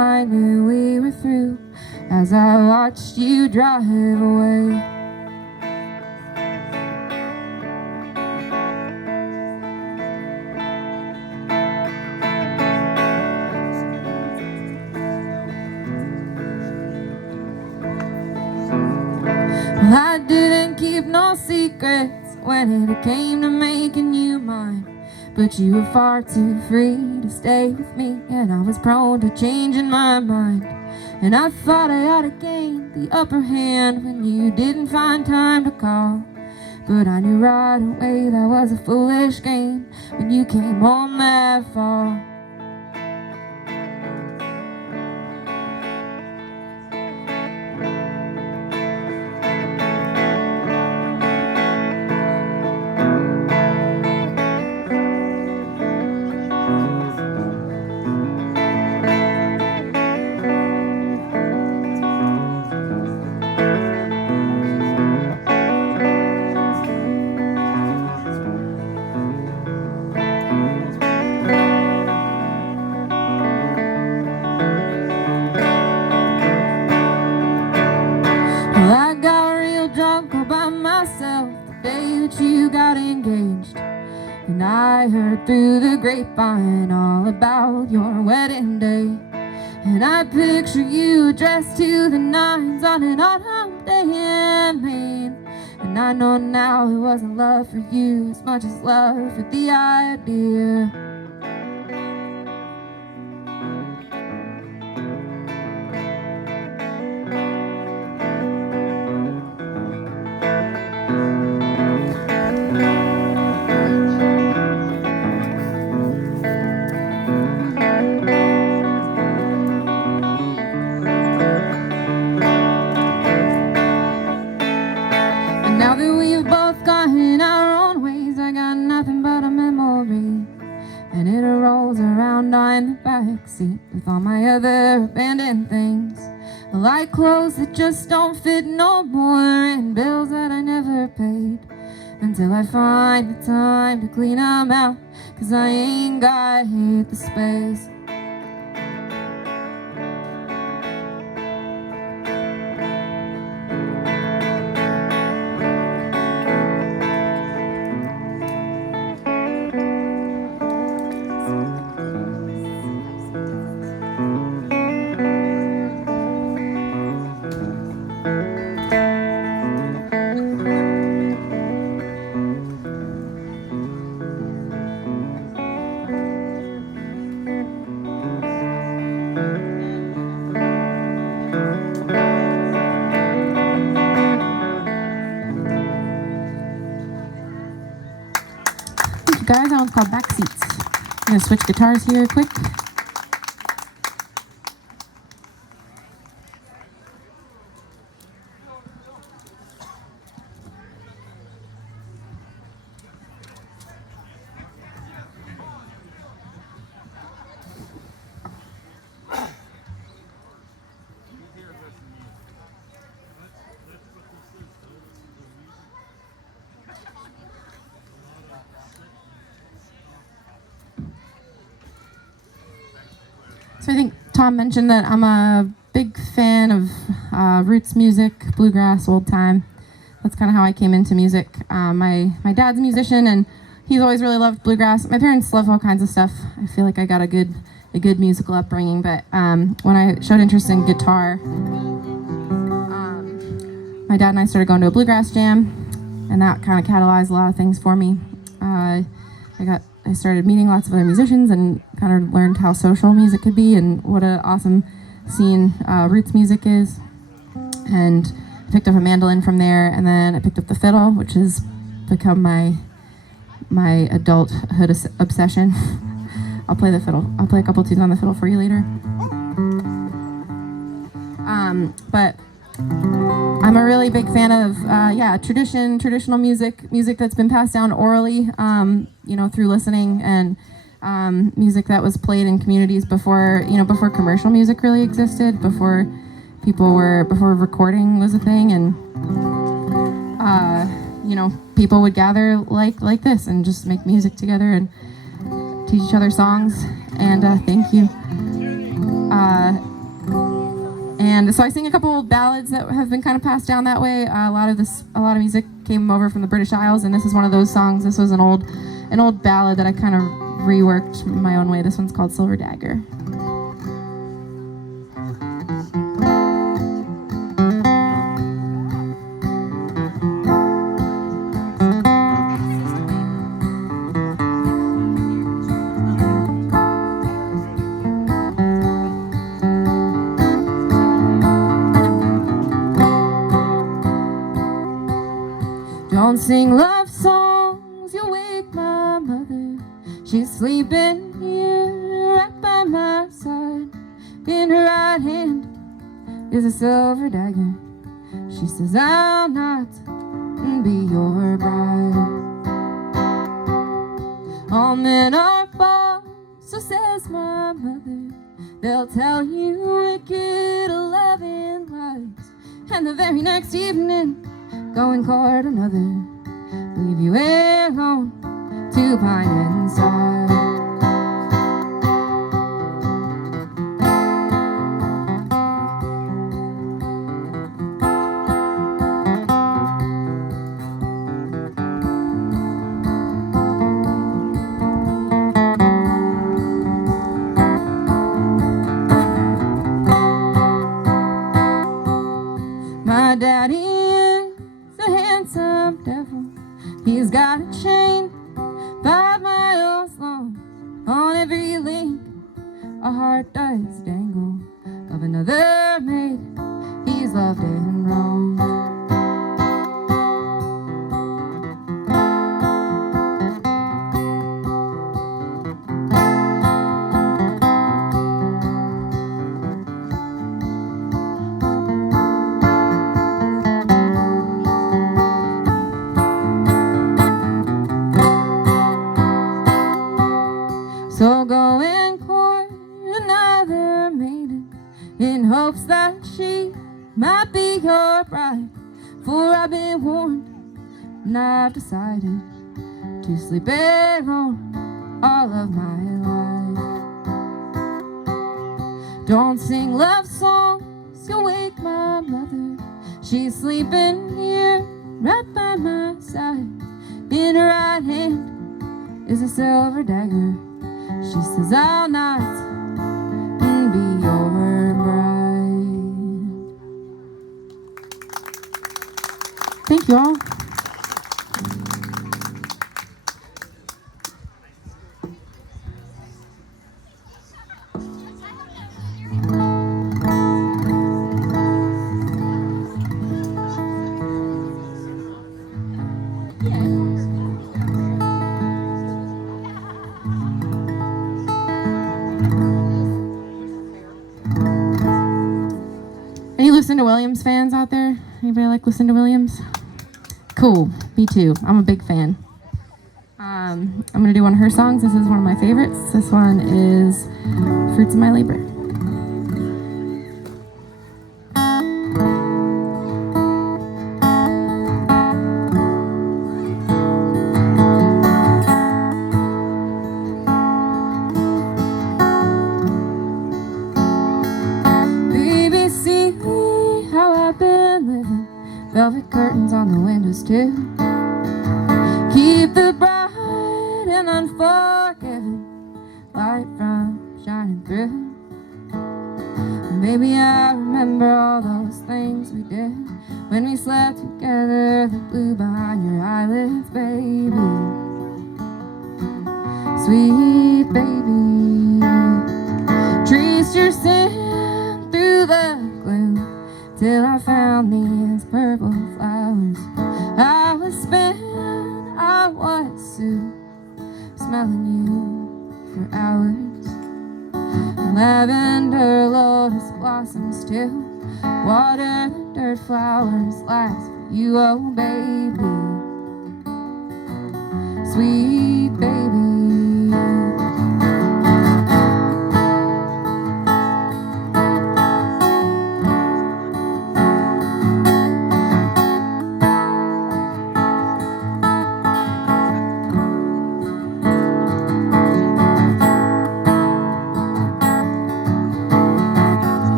I knew we were through as I watched you drive away. Well, I didn't keep no secrets when it came to making you mine, but you were far too free to stay with me, and I was prone to changing my mind. And I thought I ought to gain the upper hand when you didn't find time to call, but I knew right away that was a foolish game when you came home that fall. Well, I got real drunk all by myself the day that you got engaged, and I heard through the grapevine all about your wedding day. And I picture you dressed to the nines on an autumn day in Maine. And I know now it wasn't love for you as much as love for the idea. Now that we've both gone our own ways, I got nothing but a memory, and it rolls around on the backseat with all my other abandoned things, like clothes that just don't fit no more, and bills that I never paid, until I find the time to clean them out, 'cause I ain't got the space. Guys, that one's called Backseats. I'm gonna switch guitars here quick. So I think Tom mentioned that I'm a big fan of roots music, bluegrass, old time. That's kind of how I came into music. My dad's a musician, and he's always really loved bluegrass. My parents love all kinds of stuff. I feel like I got a good musical upbringing. But when I showed interest in guitar, my dad and I started going to a bluegrass jam, and that kind of catalyzed a lot of things for me. I started meeting lots of other musicians and kind of learned how social music could be and what an awesome scene roots music is. And I picked up a mandolin from there, and then I picked up the fiddle, which has become my adulthood obsession. I'll play the fiddle. I'll play a couple tunes on the fiddle for you later. But I'm a really big fan of traditional music that's been passed down orally, through listening, and music that was played in communities before commercial music really existed, before recording was a thing, and people would gather like this and just make music together and teach each other songs. And thank you. And so I sing a couple old ballads that have been kind of passed down that way. A lot of music came over from the British Isles, and this is one of those songs. This was an old ballad that I kind of reworked my own way. This one's called Silver Dagger. Don't sing love songs, you'll wake my mother. She's sleeping here right by my side. In her right hand is a silver dagger. She says I'll not be your bride. All men are false, so says my mother. They'll tell you wicked loving lies, and the very next evening go and court another, leave you alone to pine inside. My daddy is a handsome devil. He's got a chain 5 miles long. On every link a heart does dangle of another maid he's loved and wronged. So go and court another maiden in hopes that she might be your bride. For I've been warned and I've decided to sleep alone all of my life. Don't sing love songs, you'll wake my mother. She's sleeping here right by my side. In her right hand is a silver dagger. She says I'll not be your bride. Thank you all. Any Lucinda Williams fans out there? Anybody like Lucinda Williams? Cool, me too. I'm a big fan. I'm gonna do one of her songs. This is one of my favorites. This one is Fruits of My Labor. Velvet curtains on the windows too. Keep the bright and unforgiving light from shining through. Maybe I remember all those things we did when we slept together. The blue behind your eyelids, baby. Sweet baby. Traced your sin through the gloom till I found these purple flowers. I was spent, I was soon smelling you for hours. Lavender, lotus blossoms too. Water the dirt flowers last for you, oh baby. Sweet baby.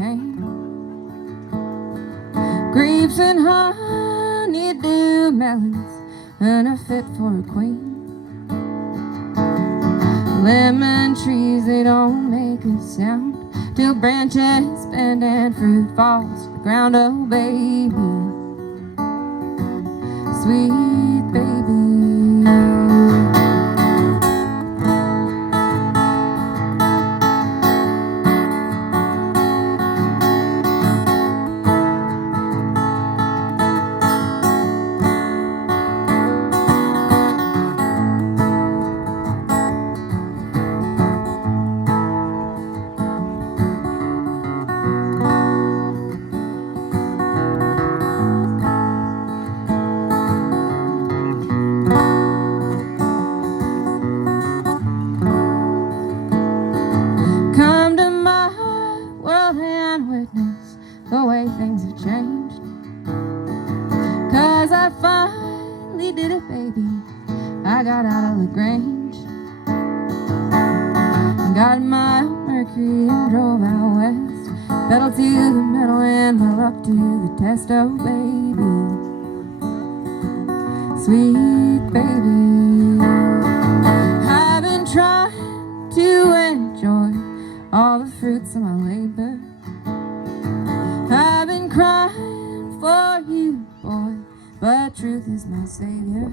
cane. Grapes and honeydew melons, and a fit for a queen. Lemon trees, they don't make a sound till branches bend and fruit falls to the ground. Oh baby, sweet baby. The way things have changed, 'cause I finally did it, baby. I got out of the Grange, got my Mercury and drove out west. Pedal to the metal and my luck to the test. Oh baby, sweet baby. I've been trying to enjoy all the fruits of my labor. I've been crying for you, boy, but truth is my savior.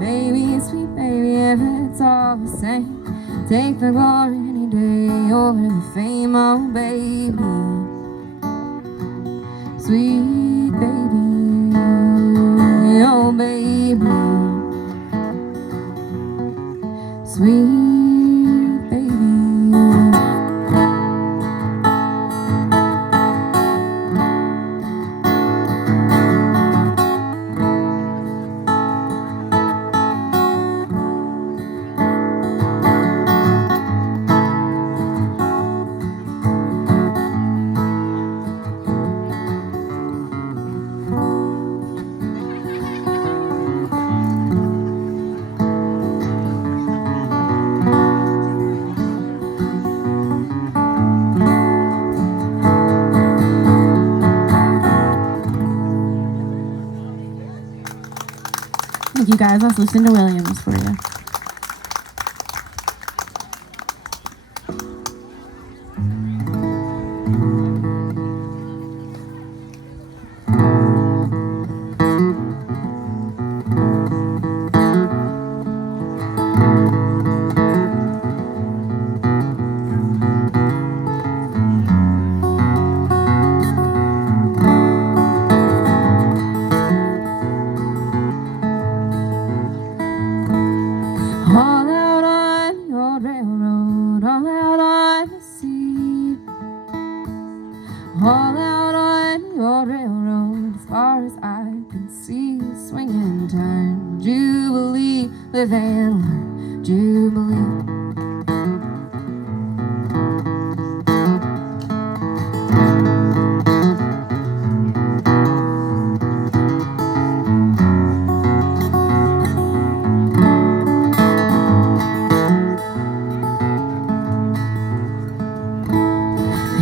Baby, sweet baby, if it's all the same, take the glory any day over the fame. Oh baby, sweet baby, oh baby, sweet baby. Thank you guys. That's Lucinda Williams for you. All out on the old railroad, all out on the sea, all out on the old railroad, as far as I can see. Swing and turn, Jubilee, live and learn, Jubilee.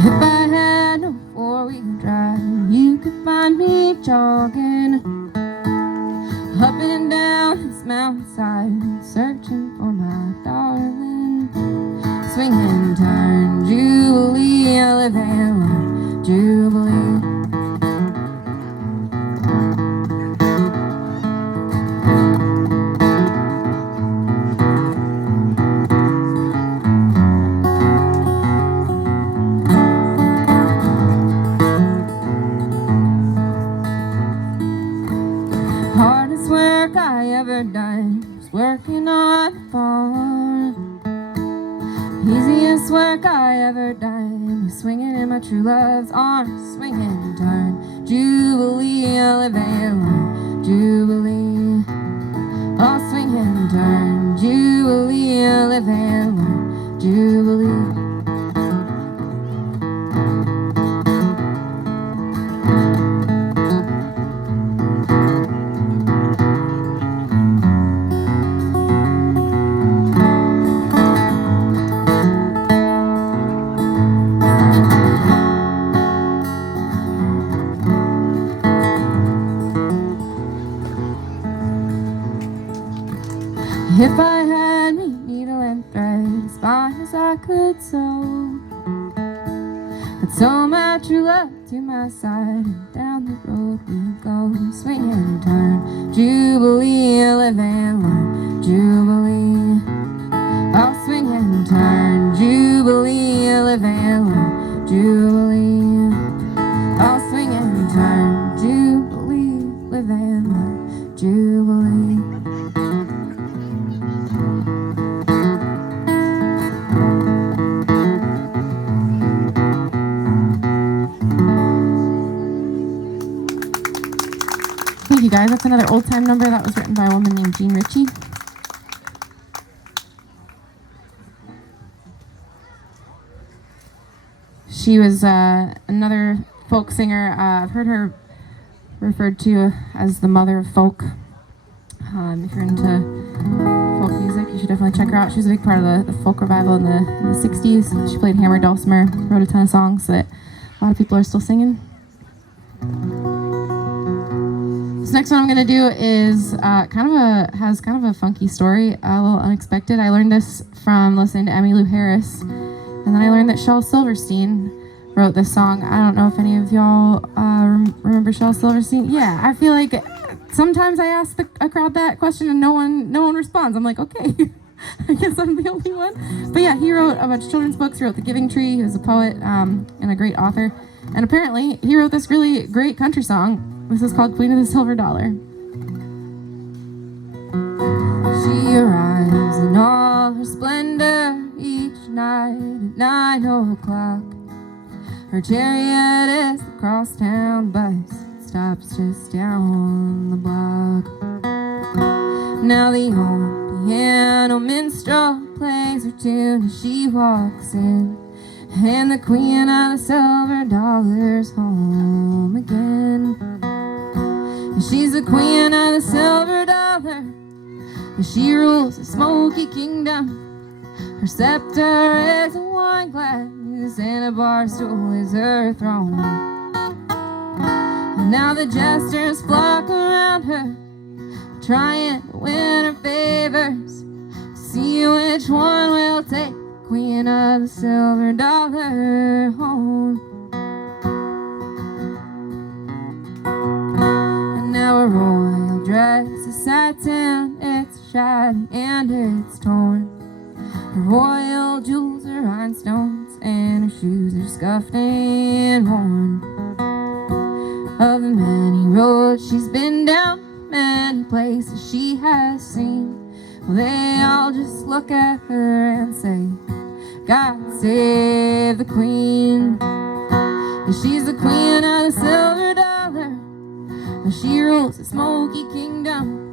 If I had no four-wheel drive, you could find me jogging up and down this mountainside, searching for my darling. Swing and turn, Jubilee, I live and learn, Jubilee. Hardest work I ever done was working on the farm. Easiest work I ever done was swinging in my true love's arms. Swing and turn, Jubilee, I live and learn, Jubilee. Oh, swing and turn, Jubilee, I live and learn, Jubilee. Had so much true love to my side, and down the road we go, swing and turn, Jubilee, live and learn, Jubilee. I'll swing and turn, Jubilee, live and learn, Jubilee. I'll swing and turn, Jubilee, live and learn, Jubilee. Thank you guys. That's another old time number that was written by a woman named Jean Ritchie. She was another folk singer. I've heard her referred to as the mother of folk. If you're into folk music, you should definitely check her out. She was a big part of the folk revival in the 60s. She played hammer dulcimer, wrote a ton of songs that a lot of people are still singing. This next one I'm going to do is has kind of a funky story, a little unexpected. I learned this from listening to Emmylou Harris. And then I learned that Shel Silverstein wrote this song. I don't know if any of y'all remember Shel Silverstein. Yeah, I feel like sometimes I ask a crowd that question and no one responds. I'm like, okay, I guess I'm the only one. But yeah, he wrote a bunch of children's books. He wrote The Giving Tree. He was a poet and a great author. And apparently, he wrote this really great country song. This is called Queen of the Silver Dollar. She arrives in all her splendor each night at 9 o'clock. Her chariot is the crosstown bus, it stops just down the block. Now the old piano minstrel plays her tune as she walks in, and the queen of the silver dollar's home again. And she's the queen of the silver dollar, and she rules a smoky kingdom. Her scepter is a wine glass, and a bar stool is her throne. And now the jesters flock around her, trying to win her favors, to see which one will take Queen of the Silver Dollar home. And now a royal dress is satin, it's shabby and it's torn. Her royal jewels are rhinestones, and her shoes are scuffed and worn. Of the many roads she's been down, many places she has seen, well, they all just look at her and say, God save the queen. And she's the queen of the silver dollar, and she rules a smoky kingdom.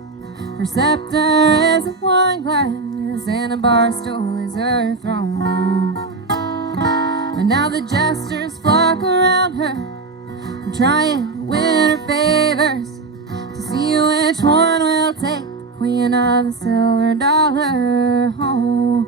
Her scepter is a wine glass, and a bar stool is her throne. And now the jesters flock around her, trying to win her favors, to see which one will take the Queen of the Silver Dollar home.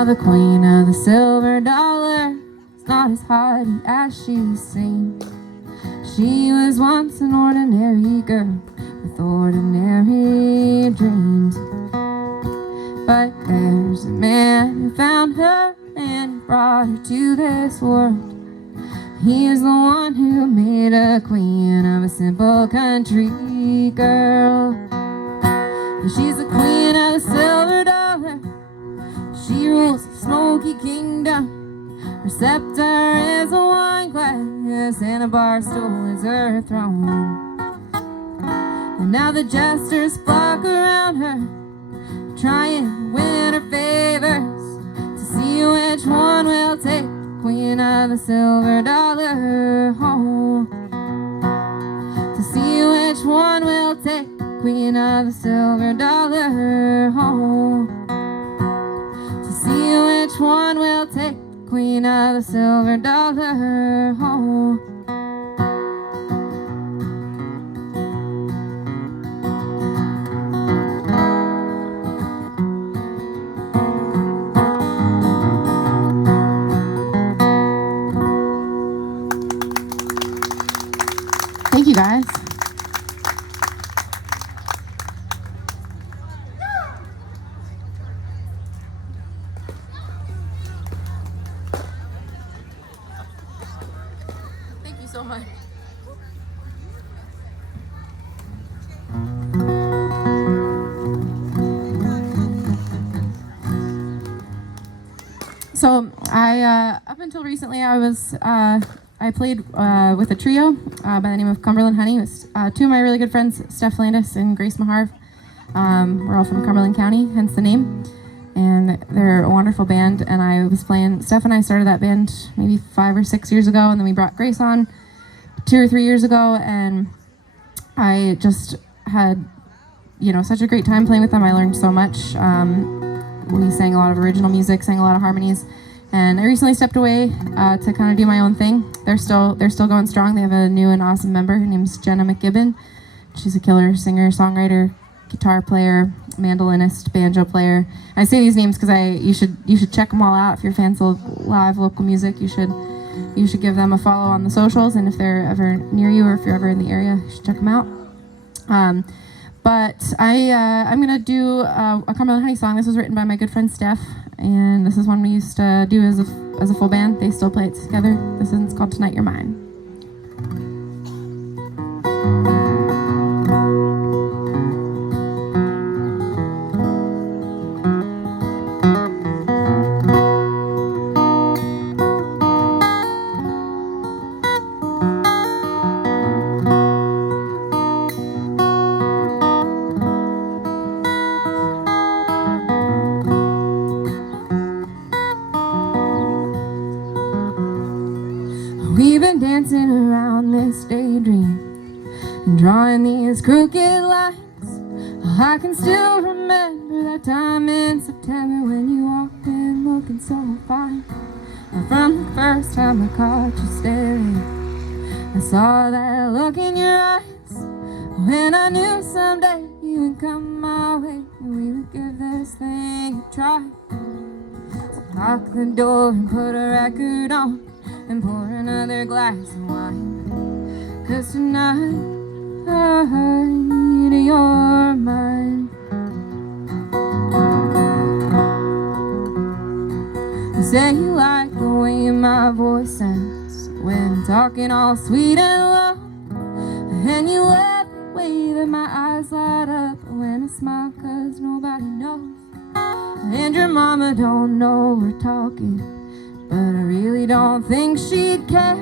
The queen of the silver dollar is not as haughty as she seemed. She was once an ordinary girl with ordinary dreams. But there's a man who found her and brought her to this world. He is the one who made a queen of a simple country girl. And she's the queen of the silver dollar. She rules a smoky kingdom. Her scepter is a wine glass, and a bar stool is her throne. And now the jesters flock around her, trying to win her favors, to see which one will take the Queen of the Silver Dollar home. To see which one will take the Queen of the Silver Dollar home. See which one will take the Queen of the Silver Dollar home. Thank you, guys. Thank you so much. So up until recently, I played with a trio by the name of Cumberland Honey. It was two of my really good friends, Steph Landis and Grace Maharv. We're all from Cumberland County, hence the name. And they're a wonderful band. And I was playing, Steph and I started that band maybe 5 or 6 years ago. And then we brought Grace on 2 or 3 years ago. And I just had, such a great time playing with them. I learned so much. We sang a lot of original music, sang a lot of harmonies. And I recently stepped away to kind of do my own thing. They're still going strong. They have a new and awesome member. Her name's Jenna McGibbon. She's a killer singer, songwriter, guitar player, mandolinist, banjo player. I say these names because you should check them all out. If you're fans of live local music, you should give them a follow on the socials. And if they're ever near you or if you're ever in the area, you should check them out. But I'm gonna do a Cumberland Honey song. This was written by my good friend Steph, and this is one we used to do as a full band. They still play it together. This one's called Tonight You're Mine. We've been dancing around this daydream and drawing these crooked lines. I can still remember that time in September when you walked in looking so fine. And from the first time I caught you staring, I saw that look in your eyes. When I knew someday you would come my way and we would give this thing a try. So lock the door and put a record on and pour another glass of wine. 'Cause tonight you're mine. You say you like the way my voice sounds when I'm talking all sweet and low, and you love the way that my eyes light up when I smile 'cause nobody knows. And your mama don't know we're talking, but I really don't think she'd care,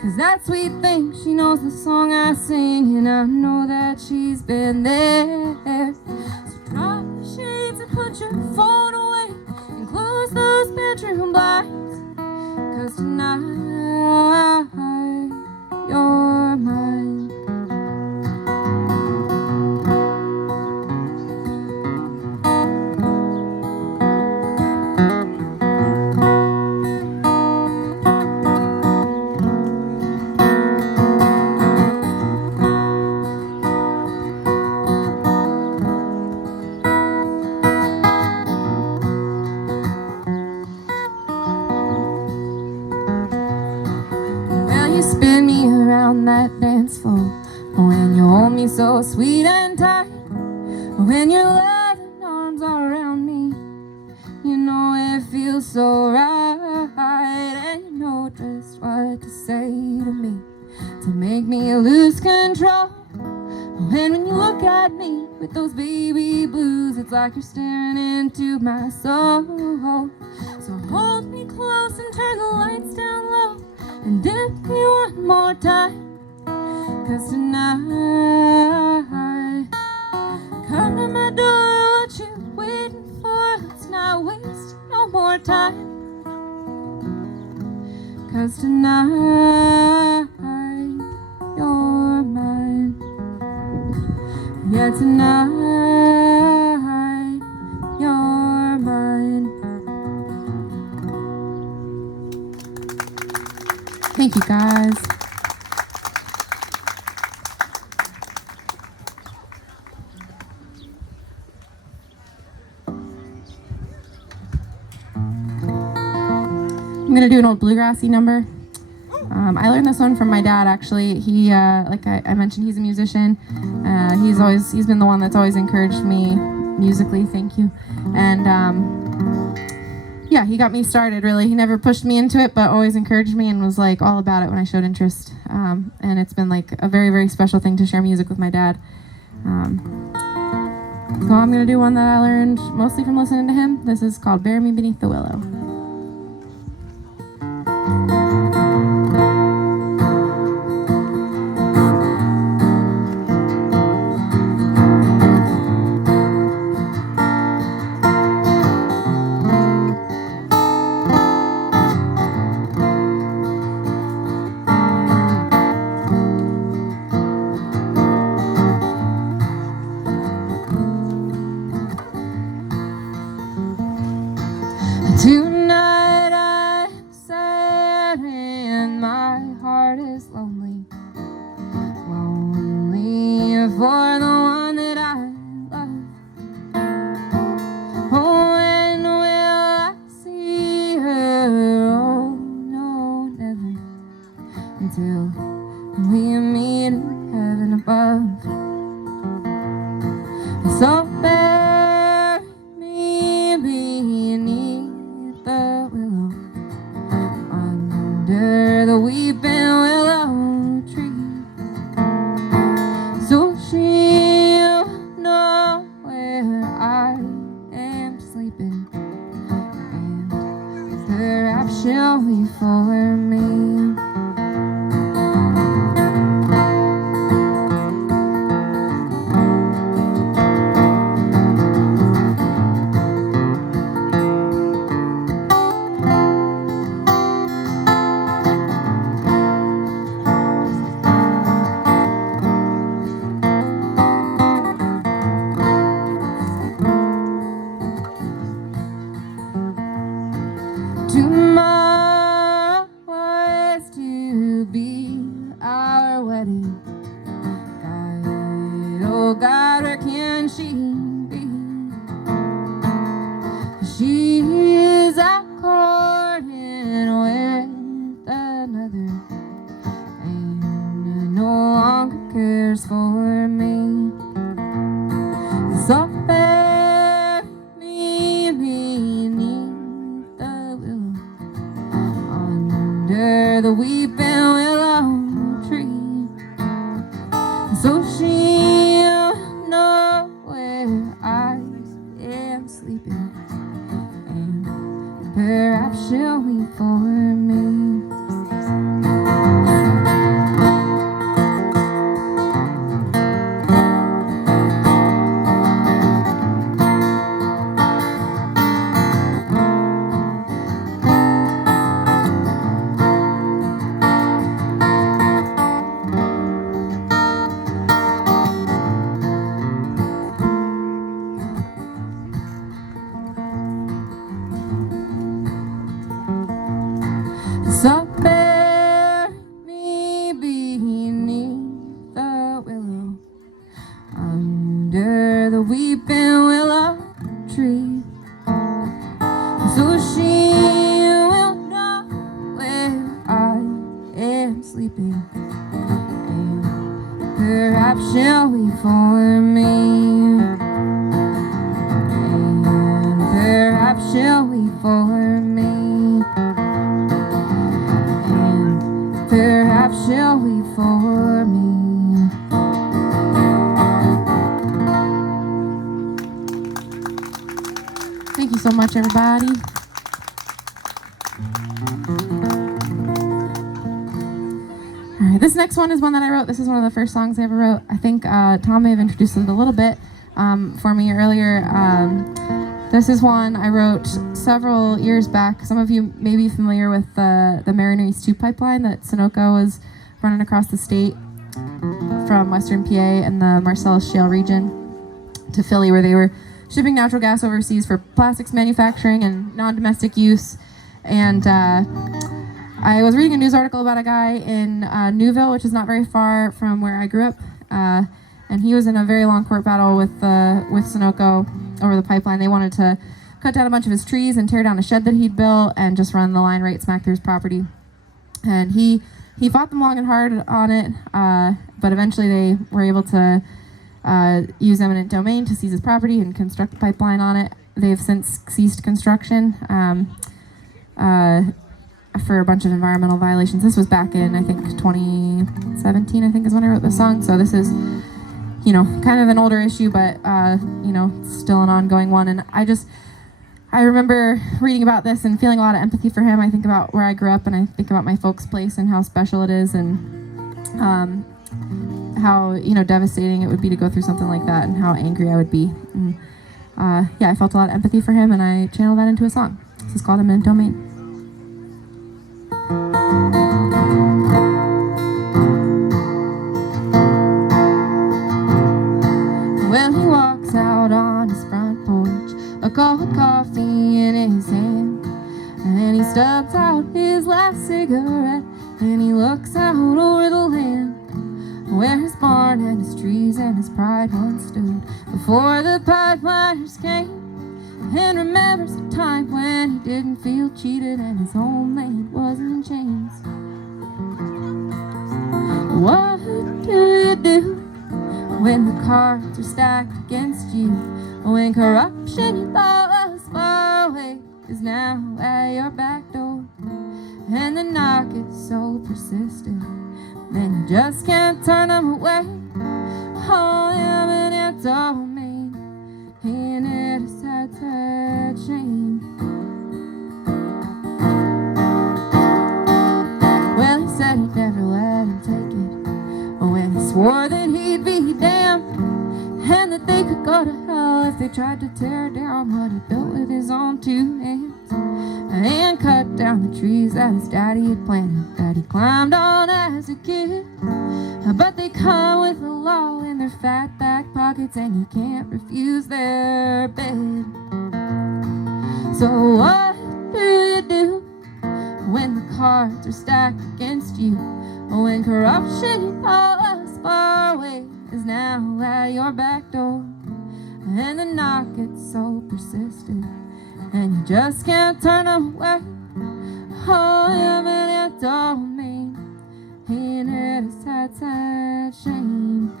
'cause that sweet thing, she knows the song I sing, and I know that she's been there. So drop the shades and put your phone away and close those bedroom blinds, 'cause tonight you're mine. You spin me around that dance floor when you hold me so sweet and tight. When your loving arms are around me, you know it feels so right. And you know just what to say to me to make me lose control. When you look at me with those baby blues, it's like you're staring into my soul. So hold me close and turn the lights down low and dip me one more time, 'cause tonight, come to my door, what you waiting for? Let's not waste no more time, 'cause tonight you're mine. Yeah, tonight you're mine. Thank you, guys. I'm gonna do an old bluegrassy number. I learned this one from my dad, actually. He, like I mentioned, he's a musician. He's been the one that's always encouraged me musically, thank you. And yeah, he got me started, really. He never pushed me into it, but always encouraged me and was like all about it when I showed interest. And it's been like a very, very special thing to share music with my dad. So I'm gonna do one that I learned mostly from listening to him. This is called Bury Me Beneath the Willow. Tonight I'm sad and my heart is lonely, lonely for the one that I love. Oh, when will I see her? Oh, no, never, until we meet in heaven above. So bury me beneath the willow, under the weeping willow tree, so she'll know where I am sleeping, and perhaps she'll weep for me. Tomorrow was to be our wedding. God, oh God, where can she be? She is out courting with another, and no longer cares for me. So bury me beneath the willow, under the weeping willow tree, so she'll know where I am sleeping, and perhaps she'll weep for me. So bury me beneath the willow, under the weeping willow tree, so she will know where I am sleeping, and perhaps she'll weep for me, and perhaps she'll weep for me. Perhaps she'll weep for me. Thank you so much, everybody. All right, this next one is one that I wrote. This is one of the first songs I ever wrote. I think Tom may have introduced it a little bit for me earlier. This is one I wrote several years back. Some of you may be familiar with the Mariner East 2 pipeline that Sunoco was running across the state from Western PA and the Marcellus Shale region to Philly, where they were shipping natural gas overseas for plastics manufacturing and non-domestic use. And I was reading a news article about a guy in Newville, which is not very far from where I grew up. And he was in a very long court battle with Sunoco over the pipeline. They wanted to cut down a bunch of his trees and tear down a shed that he'd built and just run the line right smack through his property. And he he fought them long and hard on it, but eventually they were able to use eminent domain to seize his property and construct a pipeline on it. They've since ceased construction for a bunch of environmental violations. This was back in, I think, 2017, I think is when I wrote this song. So this is, kind of an older issue, but, still an ongoing one. And I remember reading about this and feeling a lot of empathy for him. I think about where I grew up, and I think about my folks' place and how special it is, and how devastating it would be to go through something like that, and how angry I would be. And, I felt a lot of empathy for him, and I channeled that into a song. This is called "Eminent Domain." Well, he walks out on his front porch, a cup of coffee in his hand, and he stubs out his last cigarette, and he looks out over the land where his barn and his trees and his pride once stood before the pipeliners came, and remembers a time when he didn't feel cheated and his homeland wasn't in chains. What do you do when the cards are stacked against you, when corruption you thought was far away is now at your back door, and the knock is so persistent then you just can't turn them away? Oh, eminent domain, and it is sad, sad shame. Well, he said he'd never let him take it, when he swore that he'd be damned, and that they could go to hell if they tried to tear down what he built with his own two hands, and cut down the trees that his daddy had planted, that he climbed on as a kid. But they come with a law in their fat back pockets, and you can't refuse their bid. So what do you do when the cards are stacked against you, when corruption you thought was far away is now at your back door, and the knock gets so persistent and you just can't turn them away? Oh, eminent domain, and it is sad, sad shame.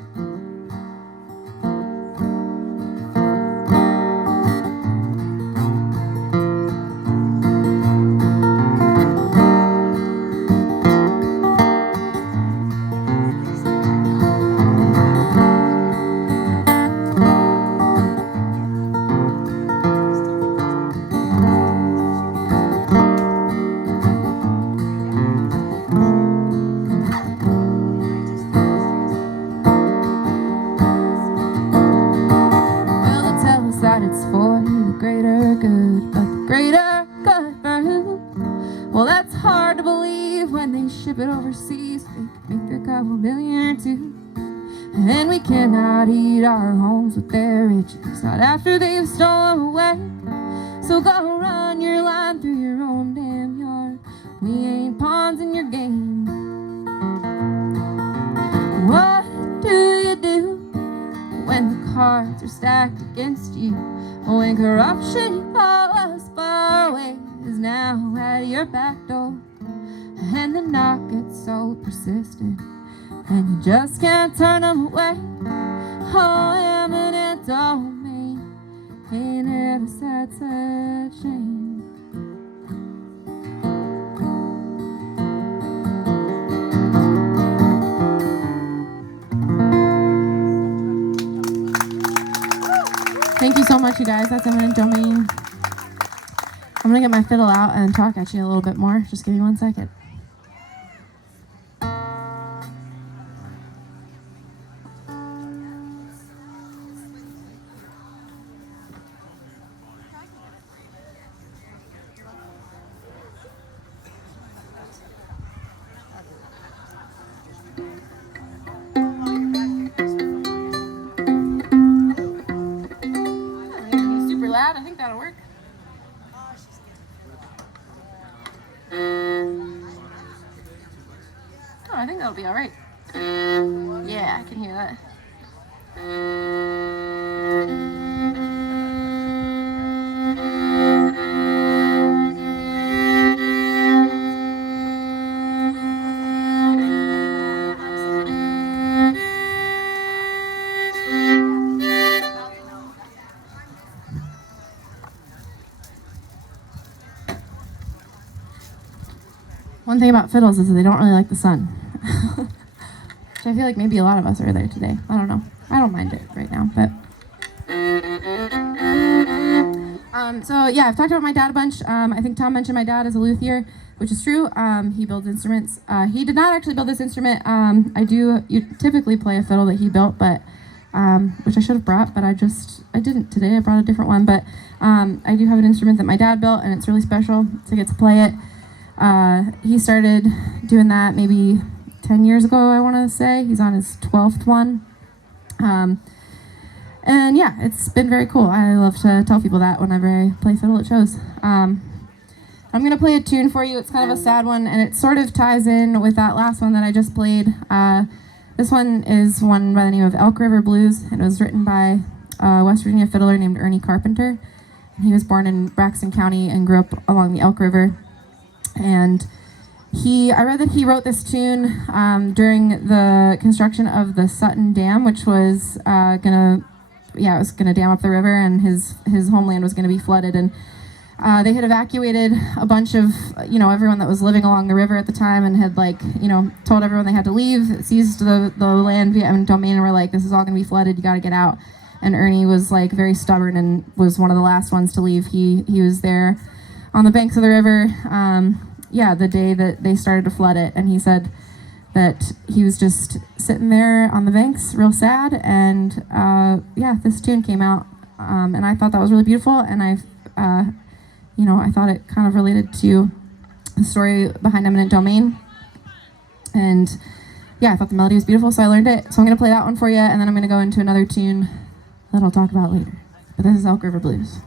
That it's for the greater good, but the greater good for who? Well, that's hard to believe when they ship it overseas. They could make a couple billion or two, and we cannot heat our homes with their riches, not after they've stolen away. So go run your line through your own damn yard. We ain't pawns in your game. What do you do when the cards are stacked against you, when corruption you thought was far away is now at your back door, and the knock gets so persistent and you just can't turn them away? Oh, eminent domain, ain't it a sad, sad shame? Thank you so much, you guys. That's eminent domain. I'm gonna get my fiddle out and talk at you a little bit more. Just give me 1 second. Super loud. I think that'll work. Oh, I think that'll be all right. Yeah, I can hear that. one thing about fiddles is that they don't really like the sun. Which I feel like maybe a lot of us are there today. I don't know. I don't mind it right now, but... So yeah, I've talked about my dad a bunch. I think Tom mentioned my dad is a luthier, which is true. He builds instruments. He did not actually build this instrument. You typically play a fiddle that he built, but which I should have brought, but I didn't today. I brought a different one, but I do have an instrument that my dad built, and it's really special to get to play it. He started doing that maybe 10 years ago, I want to say. He's on his 12th one. And yeah, it's been very cool. I love to tell people that whenever I play fiddle at shows. I'm going to play a tune for you. It's kind of a sad one, and it sort of ties in with that last one that I just played. This one is one by the name of Elk River Blues. It was written by a West Virginia fiddler named Ernie Carpenter. He was born in Braxton County and grew up along the Elk River. And I read that he wrote this tune during the construction of the Sutton Dam, which was gonna dam up the river, and his homeland was gonna be flooded. And they had evacuated a bunch of, everyone that was living along the river at the time, and had told everyone they had to leave, seized the land via eminent domain, and were like, this is all gonna be flooded, you gotta get out. And Ernie was like very stubborn and was one of the last ones to leave. He was there on the banks of the river, the day that they started to flood it, and he said that he was just sitting there on the banks, real sad, and this tune came out, and I thought that was really beautiful, and I thought it kind of related to the story behind eminent domain, and yeah, I thought the melody was beautiful, so I learned it. So I'm going to play that one for you, and then I'm going to go into another tune that I'll talk about later. But this is Elk River Blues.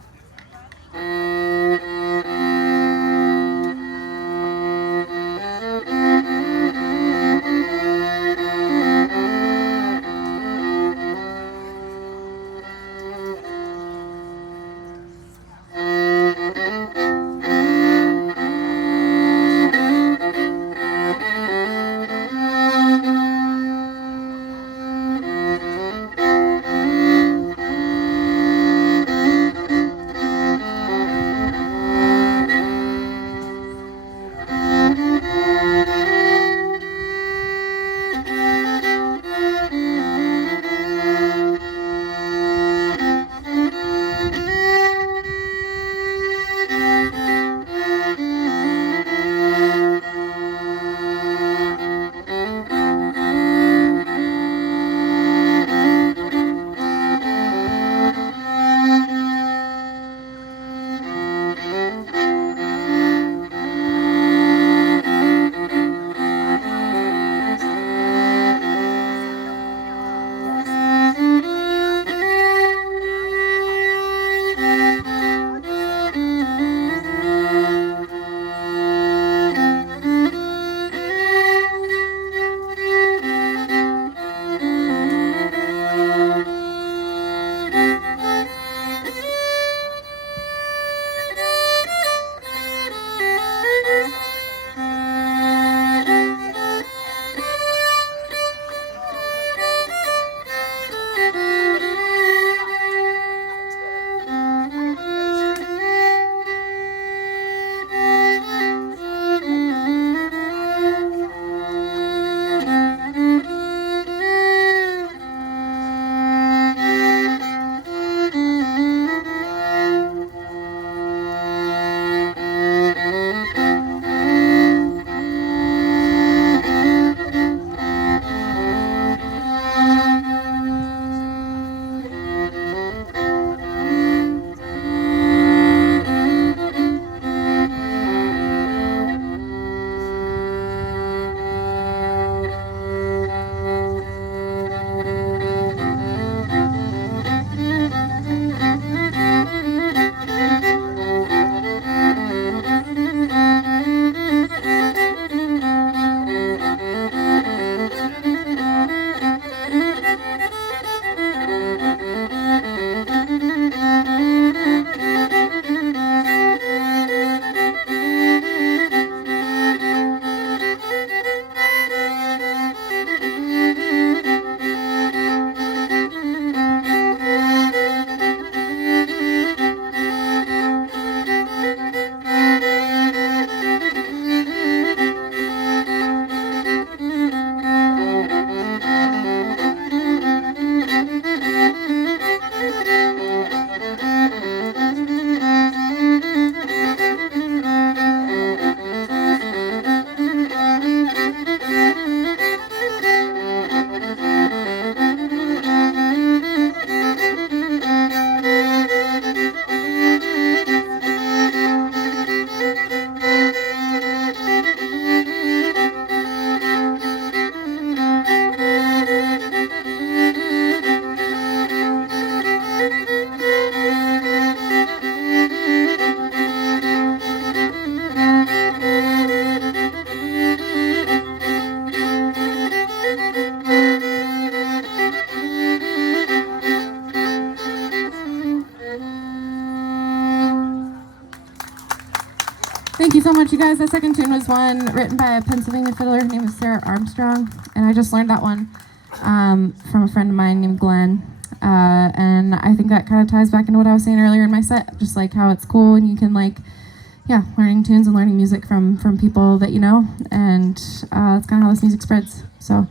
you so much, you guys. That second tune was one written by a Pennsylvania fiddler. Her name is Sarah Armstrong, and I just learned that one from a friend of mine named Glenn. And I think that kind of ties back into what I was saying earlier in my set, just like how it's cool and you can learning tunes and learning music from people that you know, and it's kind of how this music spreads. So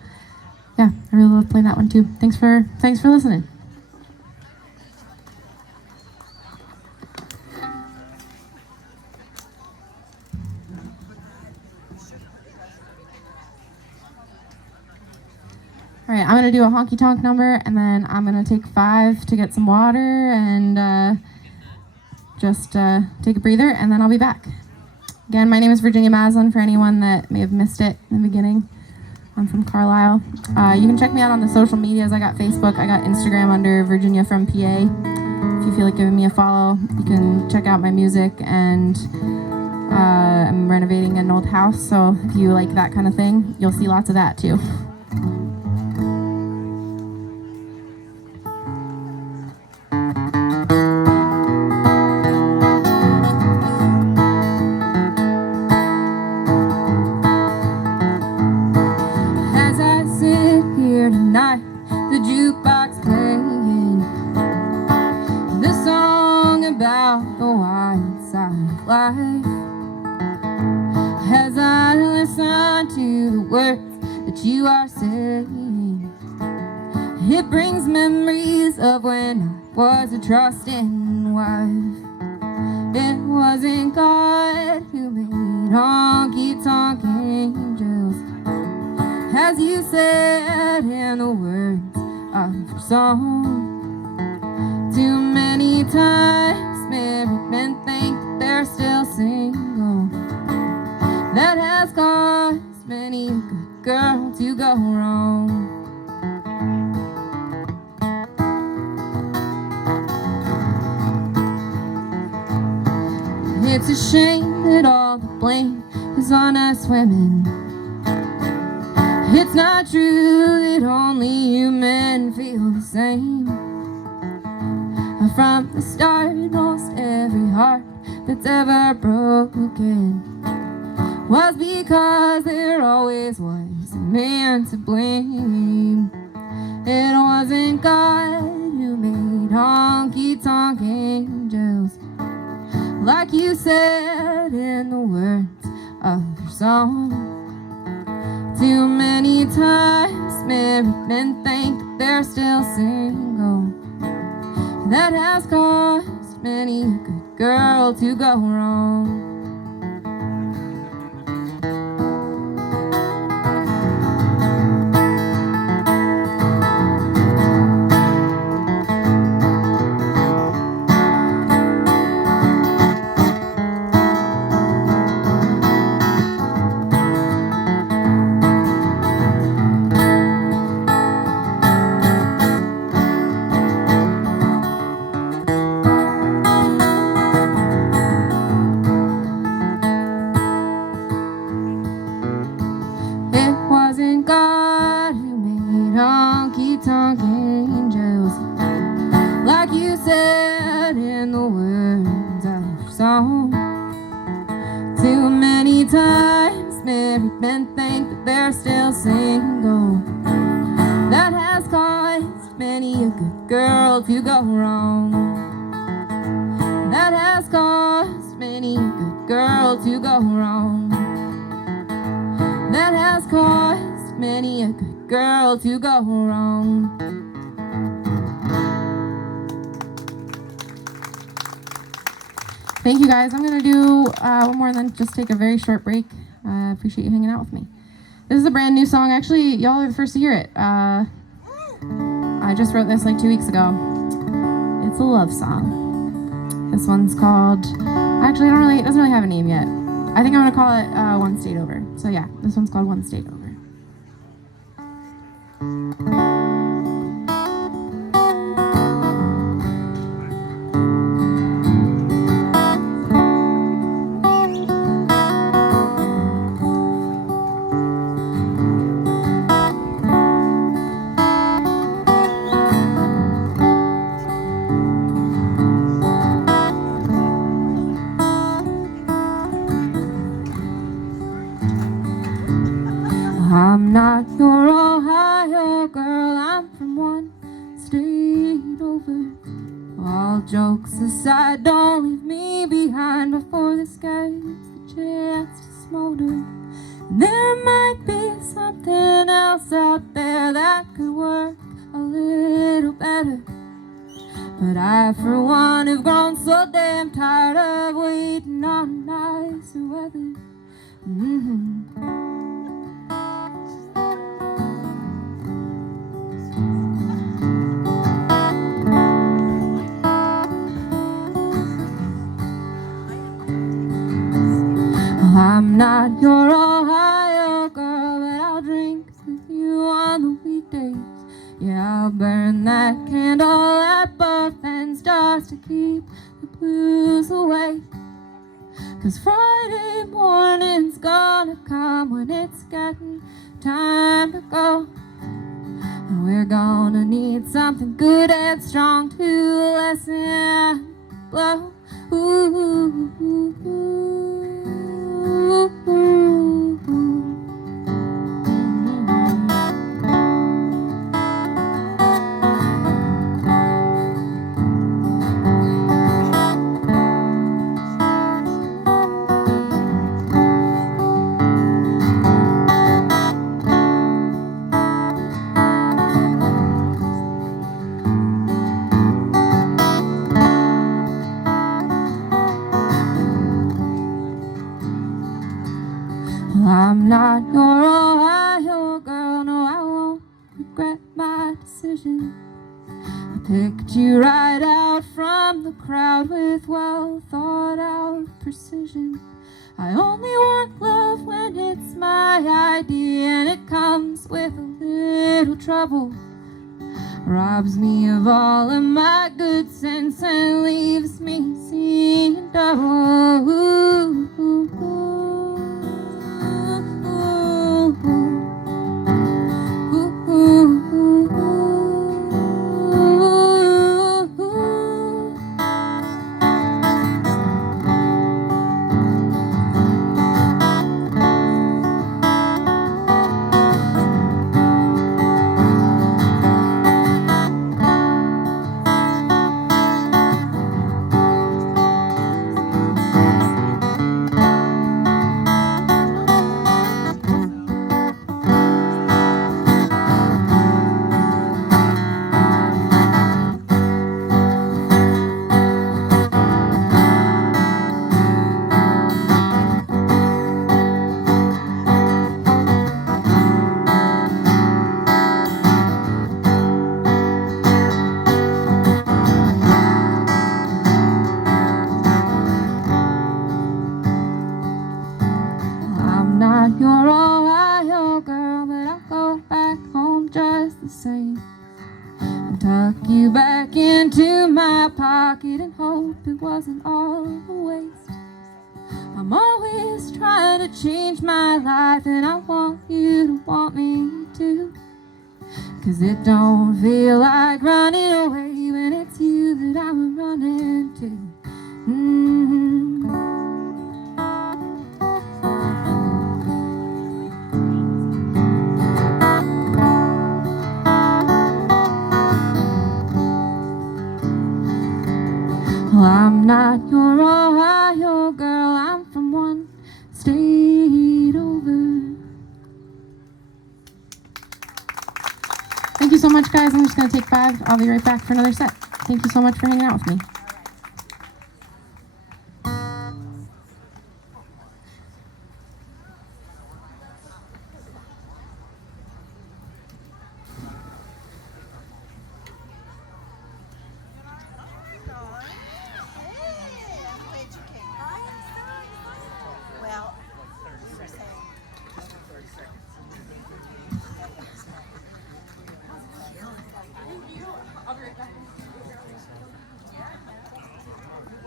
yeah, I really love playing that one too. Thanks for listening. All right, I'm gonna do a honky tonk number, and then I'm gonna take 5 to get some water and just take a breather, and then I'll be back. Again, my name is Virginia Masland, for anyone that may have missed it in the beginning. I'm from Carlisle. You can check me out on the social medias. I got Facebook, I got Instagram under Virginia from PA. If you feel like giving me a follow, you can check out my music, and I'm renovating an old house, so if you like that kind of thing, you'll see lots of that too. The jukebox playing the song about the wild side of life. As I listen to the words that you are saying, it brings memories of when I was a trusting wife. It wasn't God who made honky-tonk angels, as you said in the words of your song. Too many times married men think that they're still single. That has caused many a good girl to go wrong. It's a shame that all the blame is on us women. It's not true that only you men feel the same. From the start, most every heart that's ever broken was because there always was a man to blame. It wasn't God who made honky-tonk angels, like you said in the words of your song. Too many times married men think that they're still single. That has caused many a good girl to go wrong. God who made honky-tonk angels, like you said in the words of your song. Too many times married men think that they're still single. That has caused many a good girl to go wrong. That has caused many a good girl to go wrong. That has caused many a good girl to go wrong. Thank you guys. I'm going to do one more and then just take a very short break. I appreciate you hanging out with me. This is a brand new song. Actually, y'all are the first to hear it. I just wrote this like 2 weeks ago. It's a love song. This one's called, actually it doesn't really have a name yet. I think I'm going to call it One State Over. So yeah, this one's called One State Over. over. All jokes aside, don't leave me behind before the sky gets a chance to smolder. And there might be something else out there that could work a little better. But I, for one, have grown so damn tired of waiting on nicer weather. I'm not your Ohio girl, but I'll drink with you on the weekdays. Yeah, I'll burn that candle at both ends just to keep the blues away. 'Cause Friday morning's gonna come when it's getting time to go. And we're gonna need something good and strong to lessen the blow. Ooh, ooh, ooh, ooh. I'm not your Ohio girl, no, I won't regret my decision. I picked you right out from the crowd with well thought out precision. I only want love when it's my idea, and it comes with a little trouble. Robs me of all of my good sense and leaves me seeing double. Ooh, ooh, ooh. You're Ohio girl, but I'll go back home just the same and tuck you back into my pocket and hope it wasn't all a waste. I'm always trying to change my life, and I want you to want me too. 'Cause it don't feel like running away when it's you that I'm running to. Well, I'm not your Ohio girl, I'm from one state over. Thank you so much, guys. I'm just going to take 5. I'll be right back for another set. Thank you so much for hanging out with me.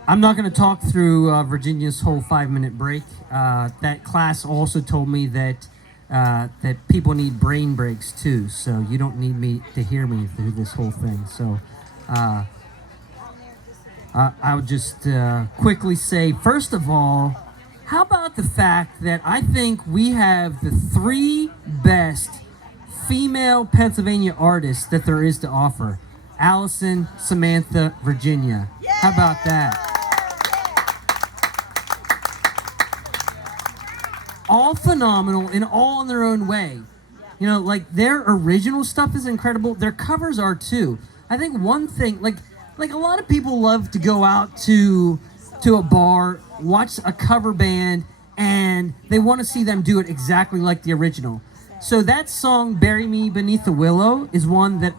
I'm not going to talk through Virginia's whole 5-minute break. That class also told me that that people need brain breaks too, so you don't need me to hear me through this whole thing. So I would just quickly say, first of all, how about the fact that I think we have the 3 best female Pennsylvania artists that there is to offer. Allison, Samantha, Virginia. How about that? All phenomenal and all in their own way. You know, like their original stuff is incredible. Their covers are too. I think one thing, like a lot of people love to go out to a bar, watch a cover band, and they want to see them do it exactly like the original. So that song, "Bury Me Beneath the Willow," is one that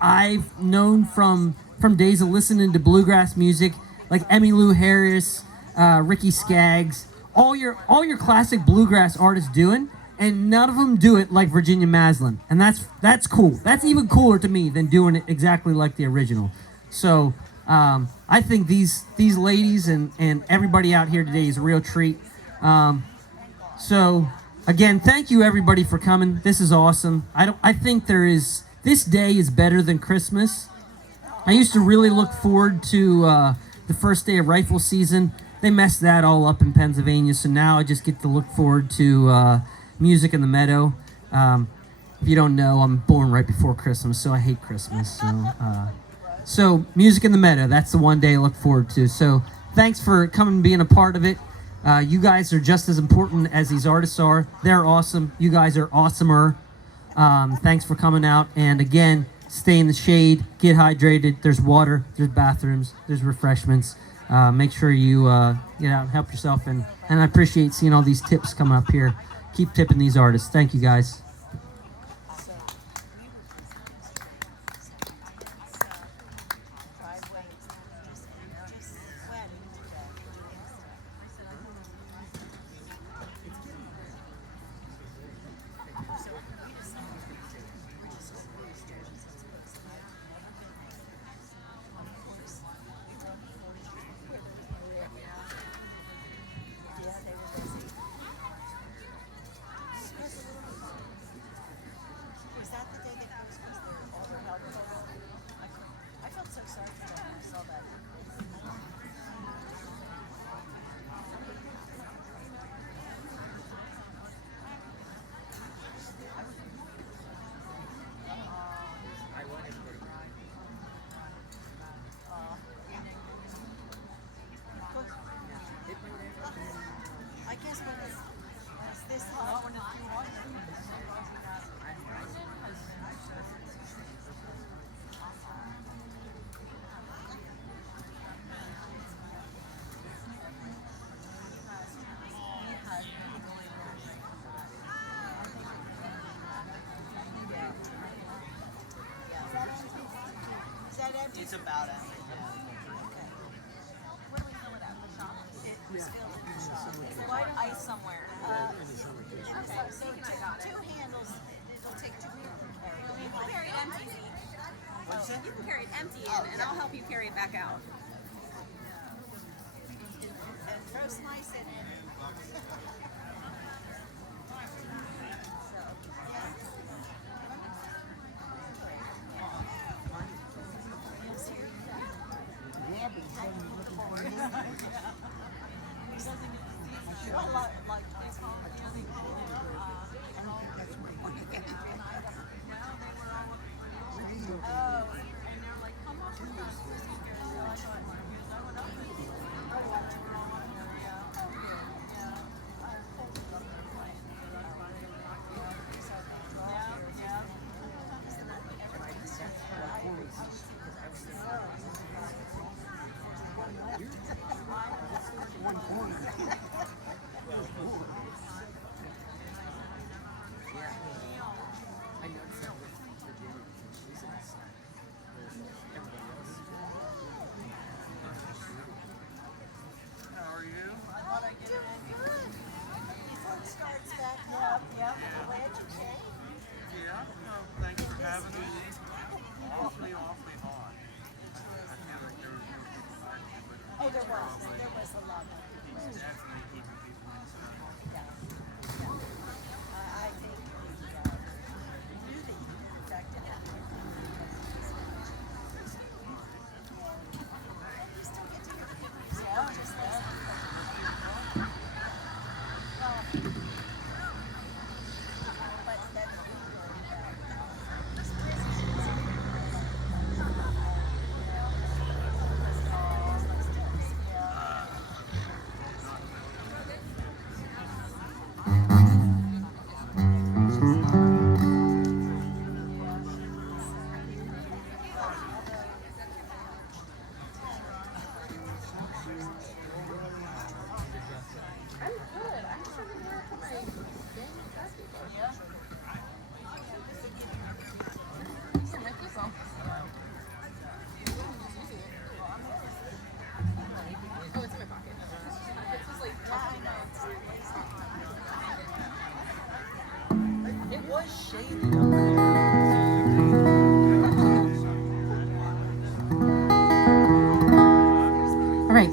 I've known from days of listening to bluegrass music, like Emmylou Harris, Ricky Skaggs, all your classic bluegrass artists doing, and none of them do it like Virginia Masland, and that's cool. That's even cooler to me than doing it exactly like the original. So I think these ladies and everybody out here today is a real treat. So again, thank you everybody for coming. This is awesome. I think this day is better than Christmas. I used to really look forward to the first day of rifle season. They messed that all up in Pennsylvania, so now I just get to look forward to music in the meadow. If you don't know, I'm born right before Christmas, so I hate Christmas. So music in the meadow, that's the one day I look forward to. So thanks for coming and being a part of it. You guys are just as important as these artists are. They're awesome. You guys are awesomer. Thanks for coming out. And again, stay in the shade, get hydrated. There's water, there's bathrooms, there's refreshments. Make sure you get out and help yourself. And I appreciate seeing all these tips come up here. Keep tipping these artists. Thank you, guys. It's about it. Where do we fill it at? The shop? It was filled in the shop. Is there white ice somewhere? Okay, so two handles. It'll take two handles to carry. You can carry it empty. You can carry it empty in, and I'll help you carry it back out. And throw slice in it.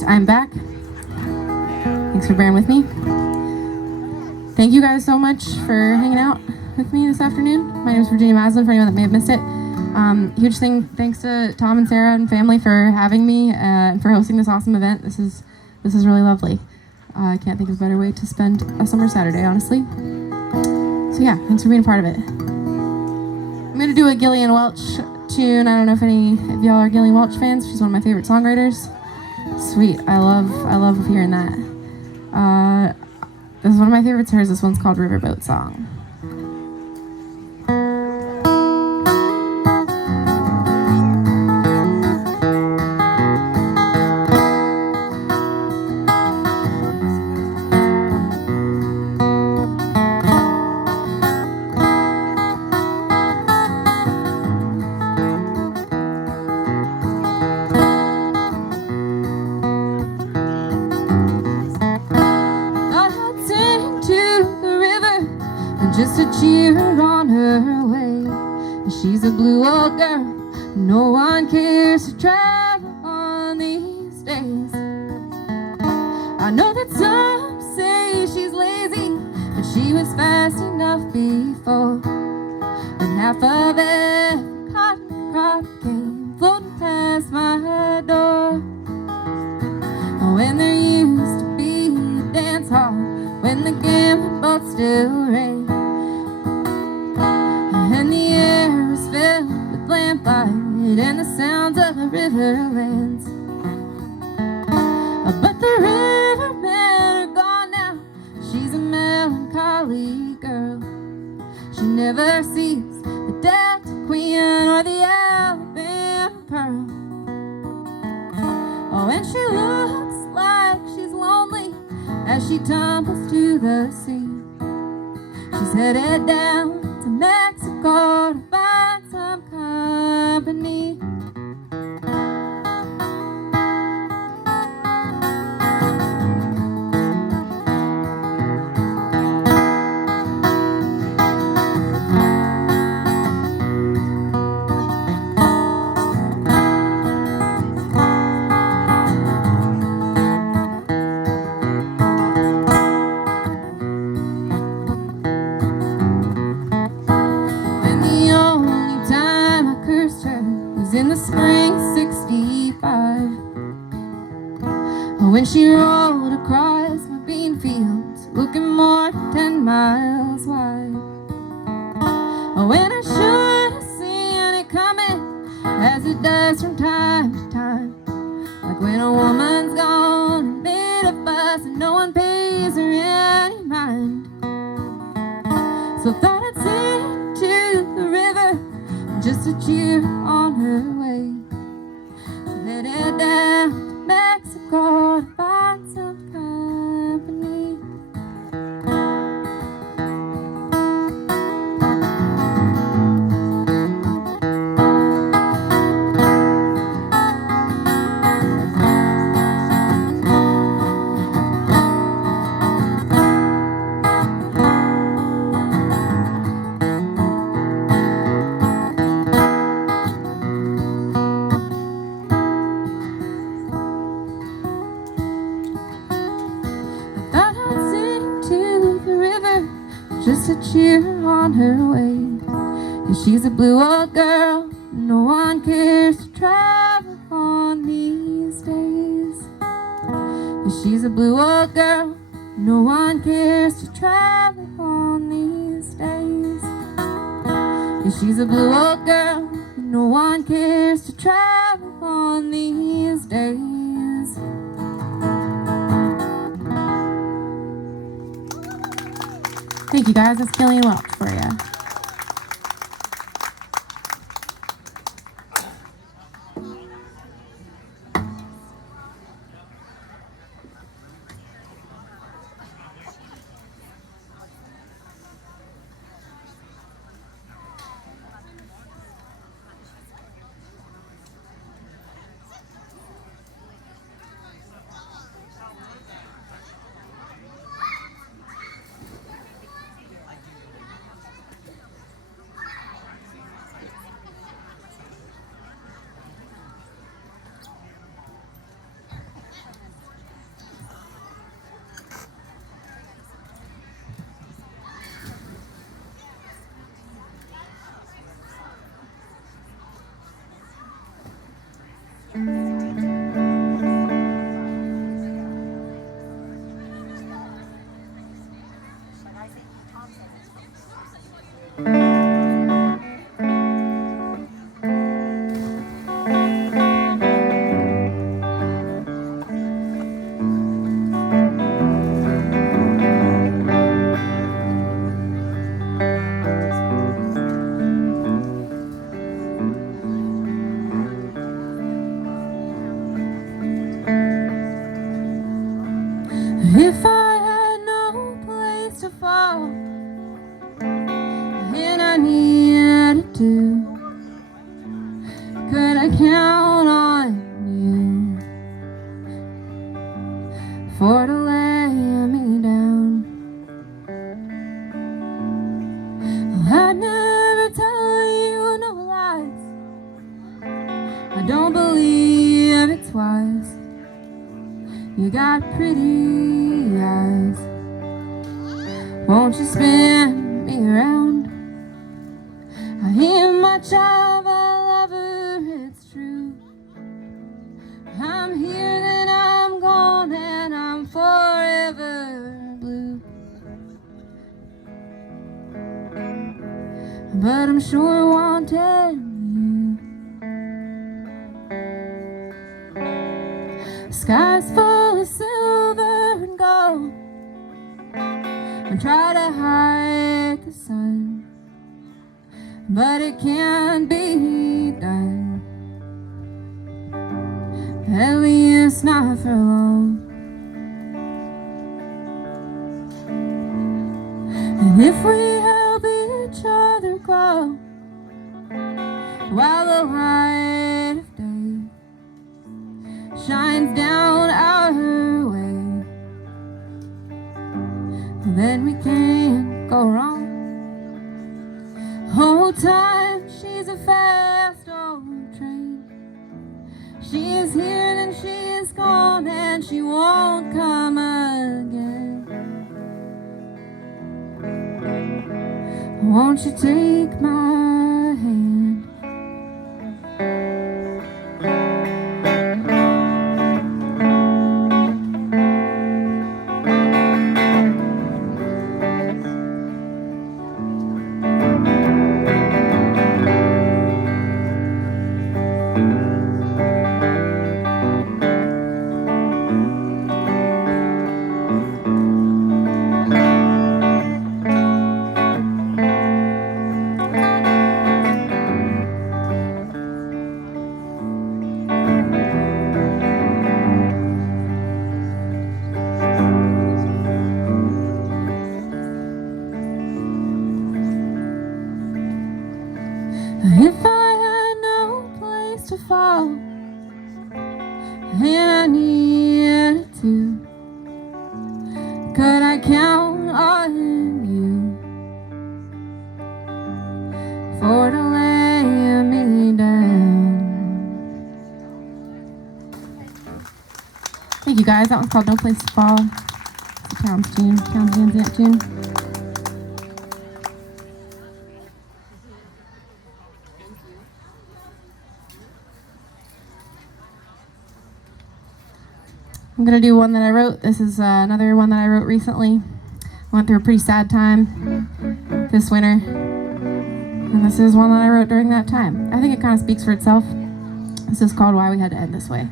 right, I'm back. Thanks for bearing with me. Thank you guys so much for hanging out with me this afternoon. My name is Virginia Masland, for anyone that may have missed it. Thanks to Tom and Sarah and family for having me and for hosting this awesome event. This is really lovely. I can't think of a better way to spend a summer Saturday, honestly. So yeah, thanks for being a part of it. I'm gonna do a Gillian Welch tune. I don't know if any of y'all are Gillian Welch fans. She's one of my favorite songwriters. Sweet, I love hearing that. This is one of my favorites of hers. This one's called Riverboat Song. Just to cheer her on her way. She's a blue old girl, no one cares to travel on these days. I know that some say she's lazy, but she was fast enough before. When half of it cotton crop came floating past my door. When there used to be a dance hall, when the gambling boats still rain. And the air was filled with lamplight and the sounds of the riverlands. But the rivermen are gone now. She's a melancholy girl. She never sees the Delta Queen or the Alabama Pearl. Oh, and she looks like she's lonely as she tumbles to the sea. She's headed down to Mexico to find some company. In the spring of '65, when she rolled across my bean fields, looking more than 10 miles wide. When I should have seen it coming, as it does from time to time, like when a woman's gone and made a fuss and no one pays her any mind. So thought I'd sing to the river just to cheer on her way. So headed down to Mexico to find some company. Just to cheer on her way. Yeah, she's a blue old girl, no one cares to travel on these days. Yeah, she's a blue old girl, no one cares to travel on these days. Yeah, she's a blue old girl, no one cares to travel on these days. Thank you guys, that's Gillian Welch for you. I count on you for to lay me down. I'd never tell you no lies. I don't believe it's wise. You got pretty eyes. Won't you spin me around? I ain't much of a lover, it's true. I'm here, then I'm gone, and I'm forever blue. But I'm sure wanting you. Sky's full of silver and gold. I try to hide the sun, but it can't be done. At least not for long. And if we help each other grow, while the light of day shines down our way, then we can't go wrong. Oh, time, she's a fast old train. She is here, then she is gone, and she won't come again. Won't you take my hand? If I had no place to fall, and I needed to, could I count on you for to lay me down? Thank you guys. That one's called No Place to Fall. It's a Towns tune, Towns Danzant tune. I'm gonna do one that I wrote. This is another one that I wrote recently. Went through a pretty sad time this winter, and this is one that I wrote during that time. I think it kind of speaks for itself. This is called Why We Had to End This Way.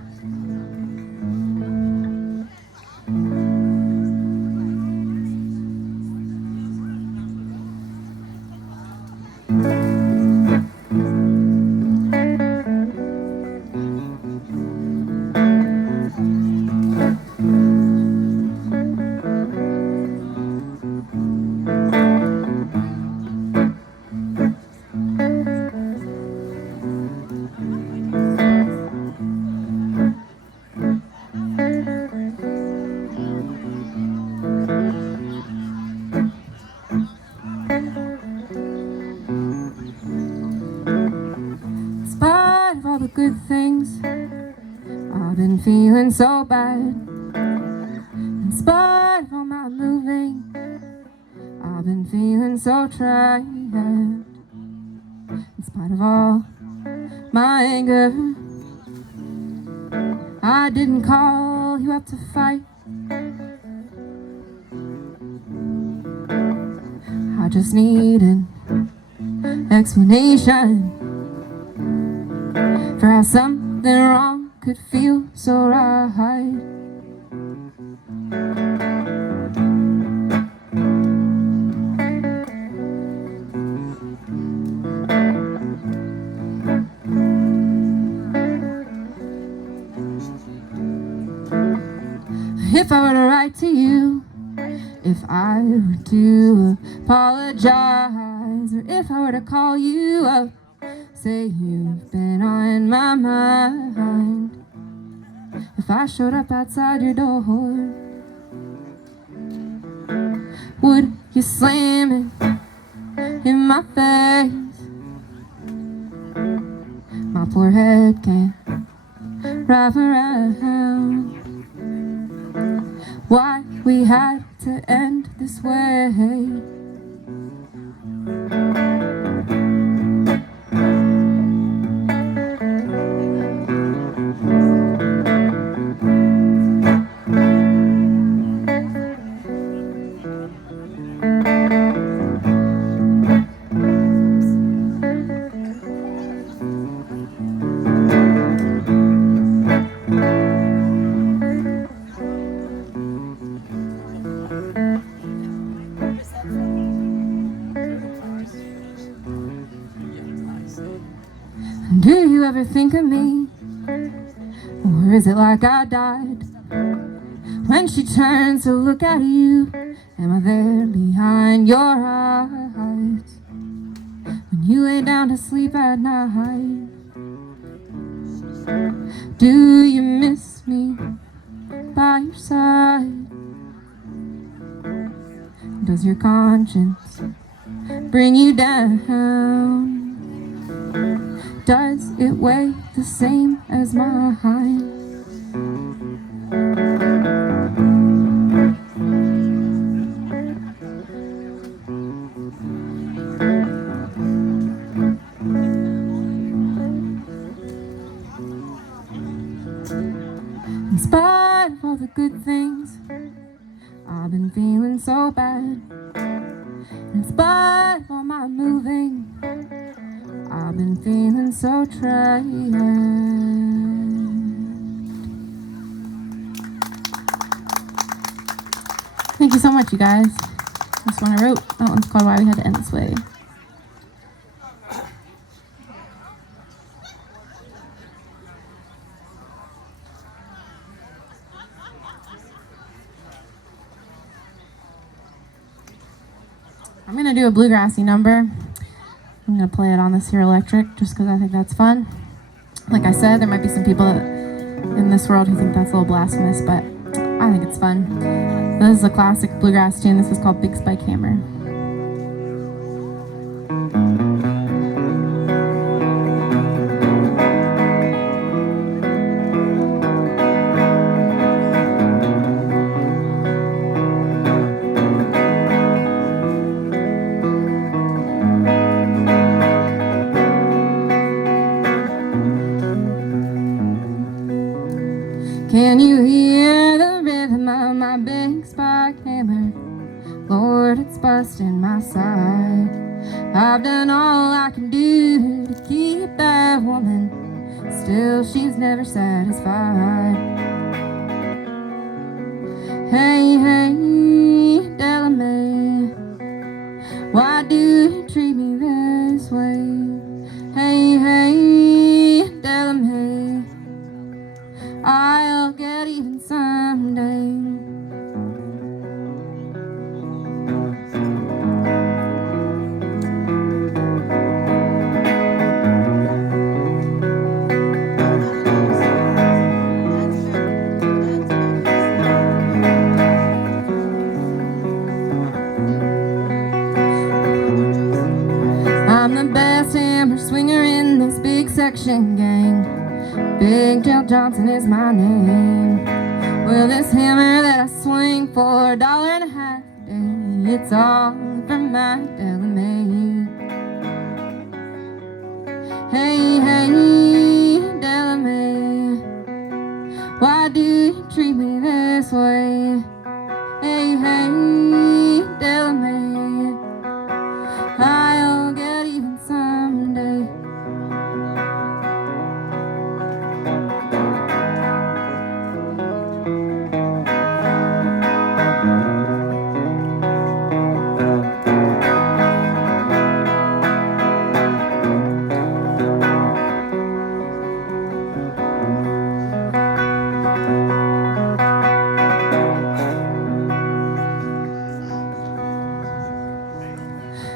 All the good things, I've been feeling so bad. In spite of all my moving, I've been feeling so tired. In spite of all my anger, I didn't call you up to fight. I just need an explanation for how something wrong could feel so right. If I were to write to you, if I were to apologize, or if I were to call you up, say you've been on in my mind. If I showed up outside your door, would you slam it in my face? My poor head can't wrap around why we had to end this way. Do you ever think of me? Or is it like I died? When she turns to look at you, am I there behind your eyes? When you lay down to sleep at night, do you miss me by your side? Does your conscience bring you down? Does it weigh the same as mine? In spite of all the good things, I've been feeling so bad. In spite of all my moving, I've been feeling so tired. Thank you so much, you guys. That's one I wrote. That one's called Why We Had to End This Way. I'm gonna do a bluegrassy number. I'm going to play it on this here electric just because I think that's fun. Like I said, there might be some people in this world who think that's a little blasphemous, but I think it's fun. This is a classic bluegrass tune. This is called Big Spike Hammer. Can you hear the rhythm of my big spike hammer? Lord, it's busting my side. I've done all I can do to keep that woman, still she's never satisfied. Hey, hey, Delamay, why do you treat me this way? Hey, hey, Delamay, I'll get even someday. I'm the best hammer swinger in this big section gang. Big Jill Johnson is my name. Well, this hammer that I swing for $1.50 a day, it's all from my Delamay. Hey, hey, Delamay, why do you treat me this way? Hey, hey, Delamay, I'll get even someday.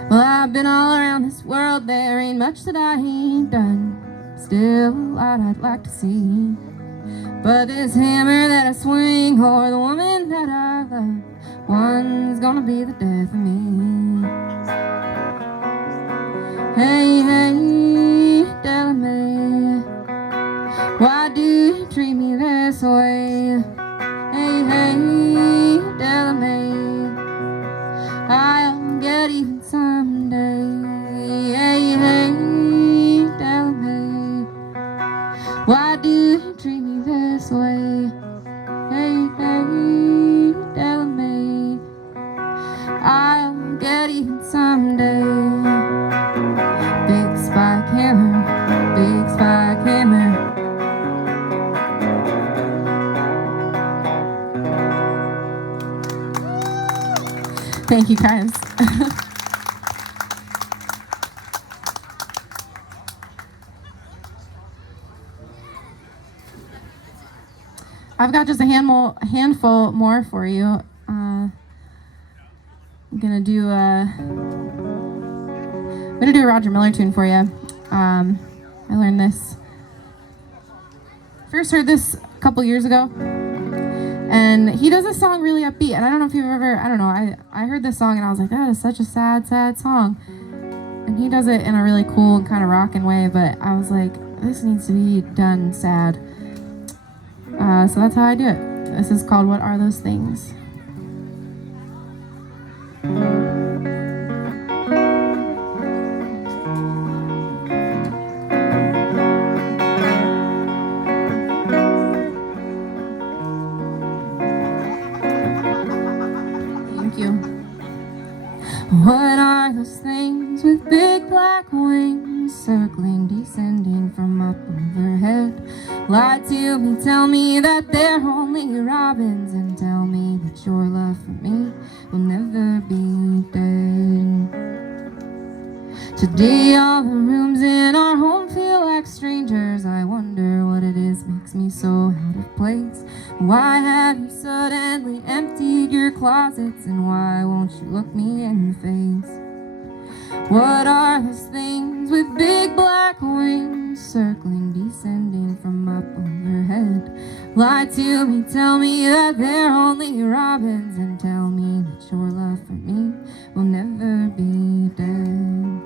Well, I've been all around this world, there ain't much that I ain't done. Still still a lot I'd like to see. But this hammer that I swing, or the woman that I love, one's gonna be the death of me. Hey, hey, tell me, why do you treat me this way? Hey, hey, tell me, I'll get even someday. Hey, hey, tell me, why do you treat me this way? Hey, hey, tell me, I'll get even someday. Big spike hammer, big spike hammer. Thank you, guys. I've got just a handful more for you. I'm gonna do a Roger Miller tune for you. I learned this. First heard this a couple years ago. And he does a song really upbeat, and I don't know if you've ever, I heard this song and I was like, that is such a sad, sad song. And he does it in a really cool and kind of rockin' way, but I was like, this needs to be done sad. So that's how I do it. This is called What Are Those Things? What are those things with big black wings, circling, descending from up overhead? Lie to me, tell me that they're only robins, and tell me that your love for me will never be dead. Today all the rooms in our home feel like strangers. I wonder what it is makes me so out of place. Why have you suddenly emptied your closets, and why won't you look me in the face? What are those things with big black wings, circling, descending from up overhead? Lie to me, tell me that they're only robins, and tell me that your love for me will never be dead.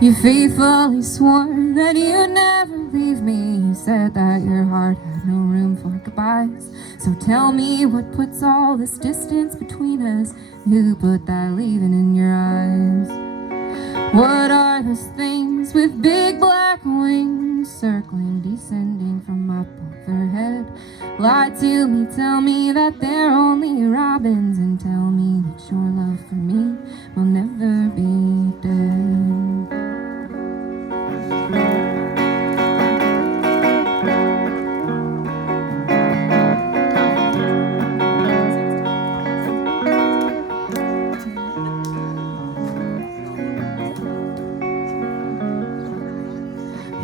You faithfully swore that you'd never leave me. You said that your heart had no room for goodbyes. So tell me what puts all this distance between us. Who put that leaving in your eyes? What are those things with big black wings, circling, descending from up overhead? Lie to me, tell me that they're only robins, and tell me that your love for me will never be dead.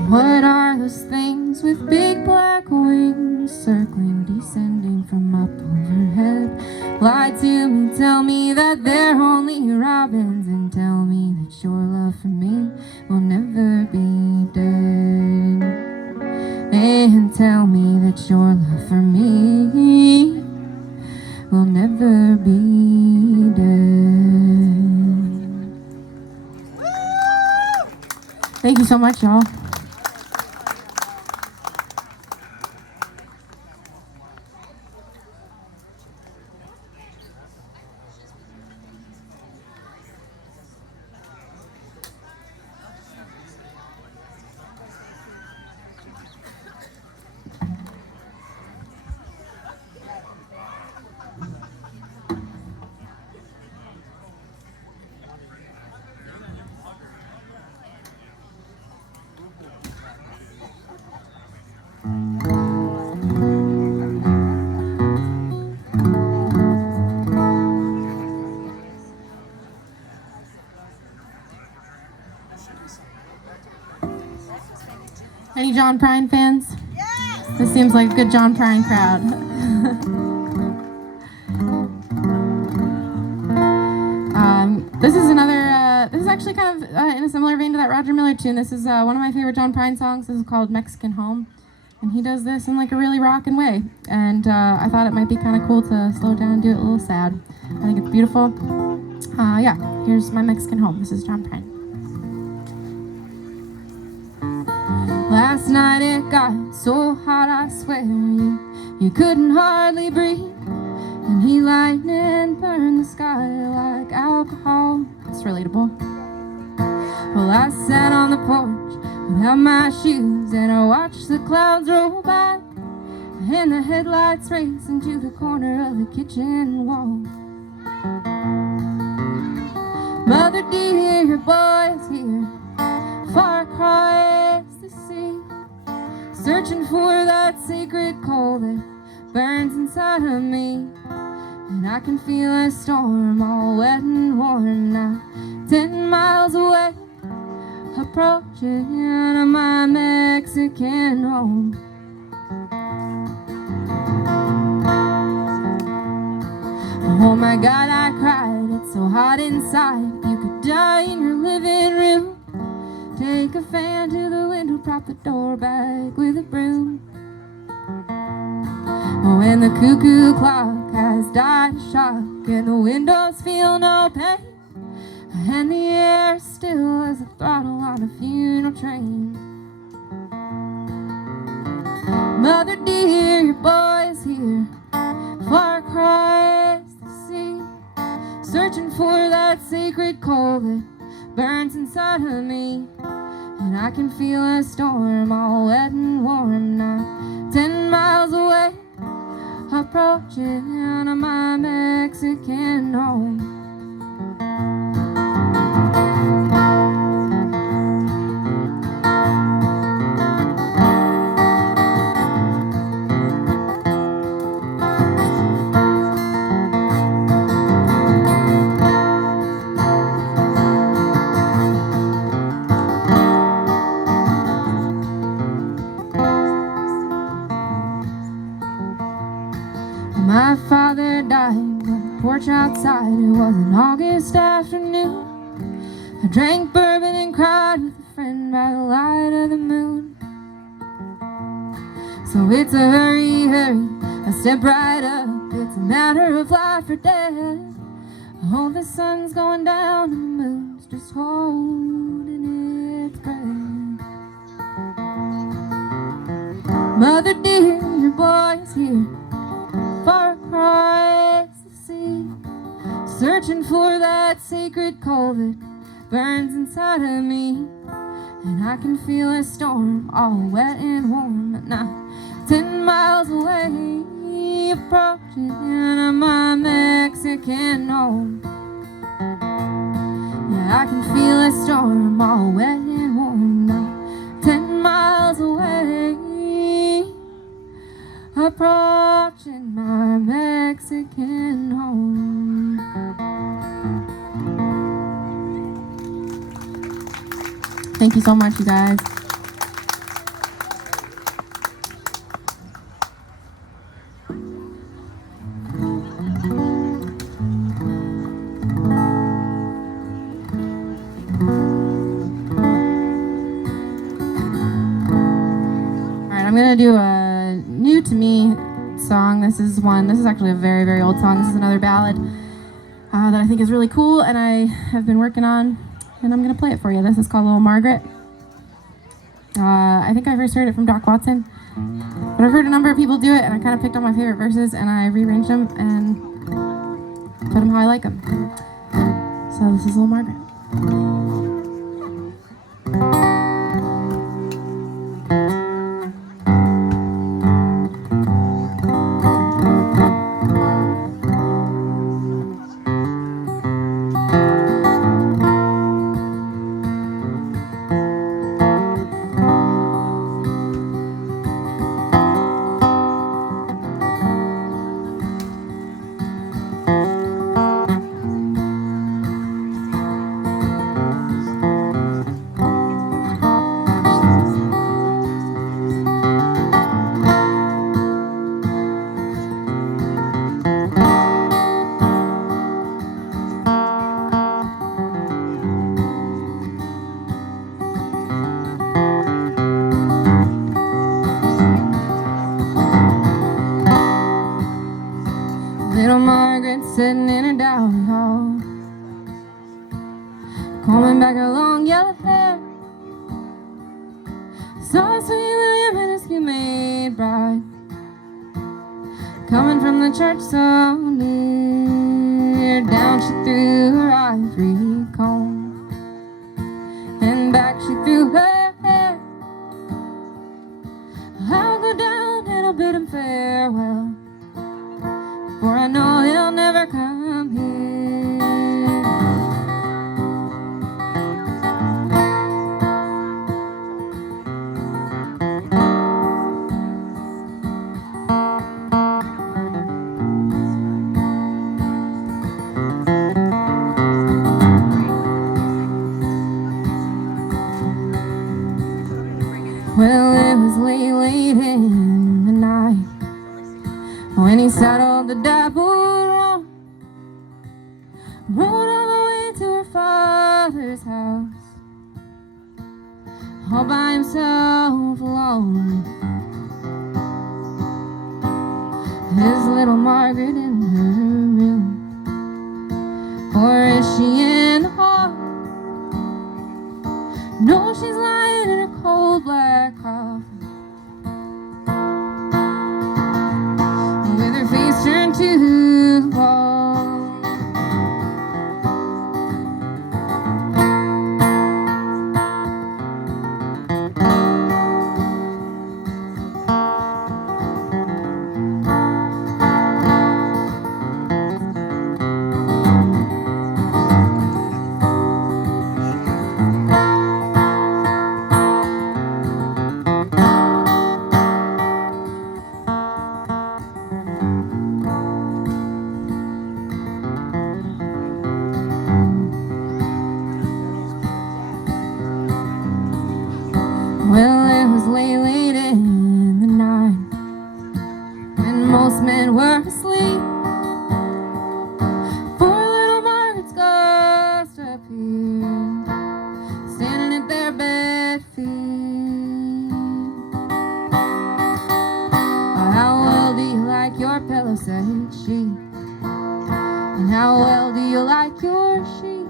What are those things with big black wings, circling, descending from up overhead? Lie to me, tell me that they're only robins, and tell me that your love for me will never be dead. And tell me that your love for me will never be dead. Thank you so much, y'all. Any John Prine fans? Yes! This seems like a good John Prine crowd. This is another, this is actually kind of in a similar vein to that Roger Miller tune. This is one of my favorite John Prine songs. This is called Mexican Home. And he does this in like a really rockin' way. And I thought it might be kind of cool to slow down and do it a little sad. I think it's beautiful. Yeah, here's my Mexican Home. This is John Prine. Last night it got so hot, I swear you couldn't hardly breathe. And he lightning burned the sky like alcohol. It's relatable. Well, I sat on the porch without my shoes and I watched the clouds roll by and the headlights race into the corner of the kitchen wall. Mother dear, your boy is here, far across the sea, searching for that sacred coal that burns inside of me. And I can feel a storm all wet and warm now, 10 miles away, approaching my Mexican home. Oh my God, I cried, it's so hot inside. You could die in your living room. Take a fan to the window, prop the door back with a broom. Oh, and the cuckoo clock has died a shock, and the windows feel no pain, and the air is still as a throttle on a funeral train. Mother dear, your boy is here, far across the sea, searching for that sacred coal that burns inside of me. And I can feel a storm all wet and warm now, 10 miles away, approaching my Mexican home. My father died on the porch outside. It was an August afternoon. I drank bourbon and cried with a friend by the light of the moon. So it's a hurry, hurry, I step right up. It's a matter of life or death. Oh, the sun's going down and the moon's just holding its breath. Mother dear, your boy's here, far across the sea, searching for that sacred coal that burns inside of me. And I can feel a storm all wet and warm at night, 10 miles away, approaching my Mexican home. Yeah, I can feel a storm all wet and warm now, 10 miles away, approaching my Mexican home. Thank you so much, you guys. I'm gonna do a new to me song. This is actually a very, very old song. This is another ballad that I think is really cool and I have been working on, and I'm gonna play it for you. This is called Little Margaret. I think I first heard it from Doc Watson, but I've heard a number of people do it, and I kind of picked out my favorite verses and I rearranged them and put them how I like them. So this is Little Margaret. Saw a sweet William and his new-made bride coming from the church so near. Down she threw her ivory comb, and back she threw her hair. I'll go down and I'll bid him farewell, for I know he'll never come here. Well, it was late, late in the night when he saddled the dappled roan, rode all the way to her father's house, all by himself alone. His little Margaret in her room, or is she in the hall? No, she's lying in her cold black coffin, with her face turned to the wall. Well, it was late, late in the night when most men were asleep. Poor little Margaret's ghost appeared, standing at their bed feet. Oh, how well do you like your pillow, said she, and how well do you like your sheet?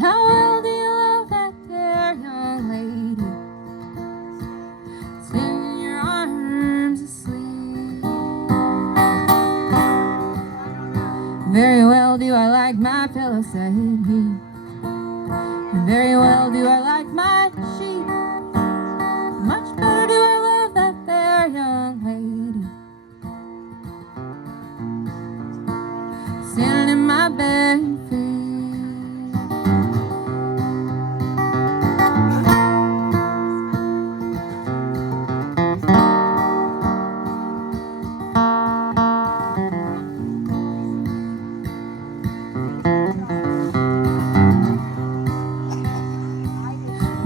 How well do you love that there young lady sitting in your arms asleep? Very well do I like my pillow, said he, and very well do I like my sheet. Much better do I love that there young lady standing in my bed feet.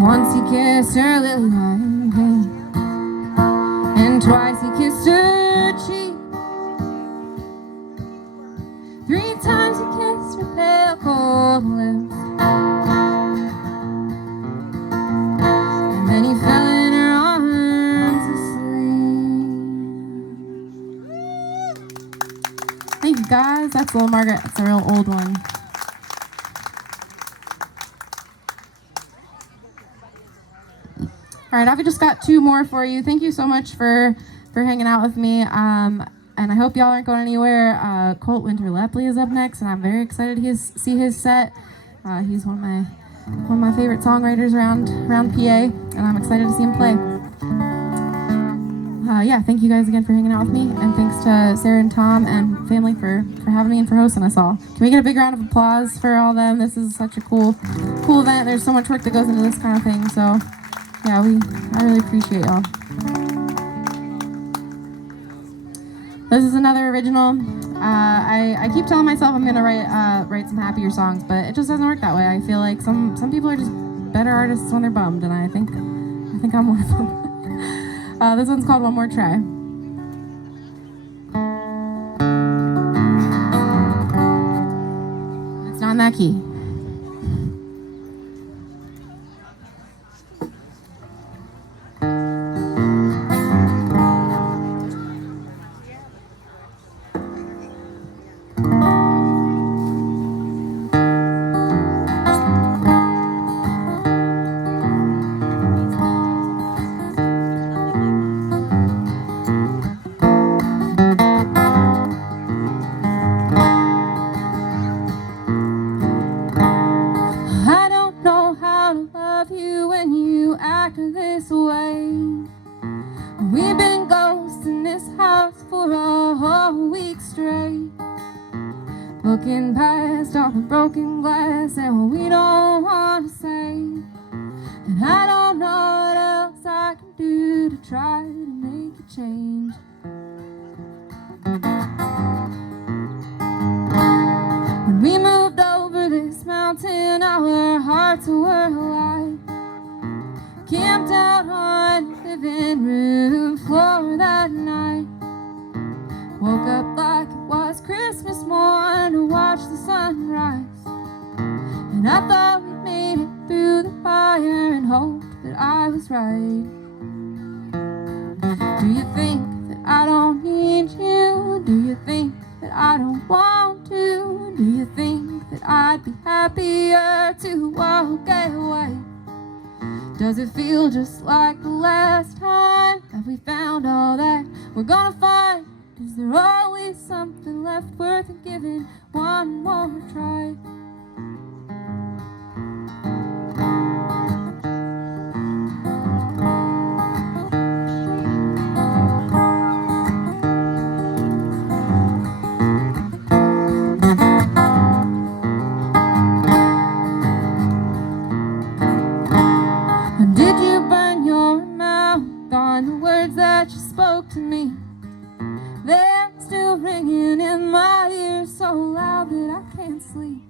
Once he kissed her lily white hand, and twice he kissed her cheek. 3 times he kissed her pale cold lips, and then he fell in her arms asleep. Thank you guys. That's Little Margaret. It's a real old one. All right, I've just got 2 more for you. Thank you so much for hanging out with me. And I hope y'all aren't going anywhere. Colt Winter-Lepley is up next, and I'm very excited to see his set. He's one of my favorite songwriters around PA, and I'm excited to see him play. Yeah, thank you guys again for hanging out with me, and thanks to Sarah and Tom and family for having me and for hosting us all. Can we get a big round of applause for all them? This is such a cool event. There's so much work that goes into this kind of thing, so yeah, I really appreciate y'all. This is another original. I keep telling myself I'm gonna write some happier songs, but it just doesn't work that way. I feel like some people are just better artists when they're bummed, and I think I'm one of them. This one's called One More Try. It's not in that key. acting this way. We've been ghosts in this house for a whole week straight, looking past all the broken glass and what we don't want to say. And I don't know what else I can do to try to make a change. When we moved over this mountain, our hearts were alive. Camped out on the living room floor that night. Woke up like it was Christmas morn to watch the sunrise. And I thought we made it through the fire and hoped that I was right. Do you think that I don't need you? Do you think that I don't want to? Do you think that I'd be happier to walk away? Does it feel just like the last time? Have we found all that we're gonna find? Is there always something left worth giving one more try? Did you burn your mouth on the words that you spoke to me? They're still ringing in my ears so loud that I can't sleep.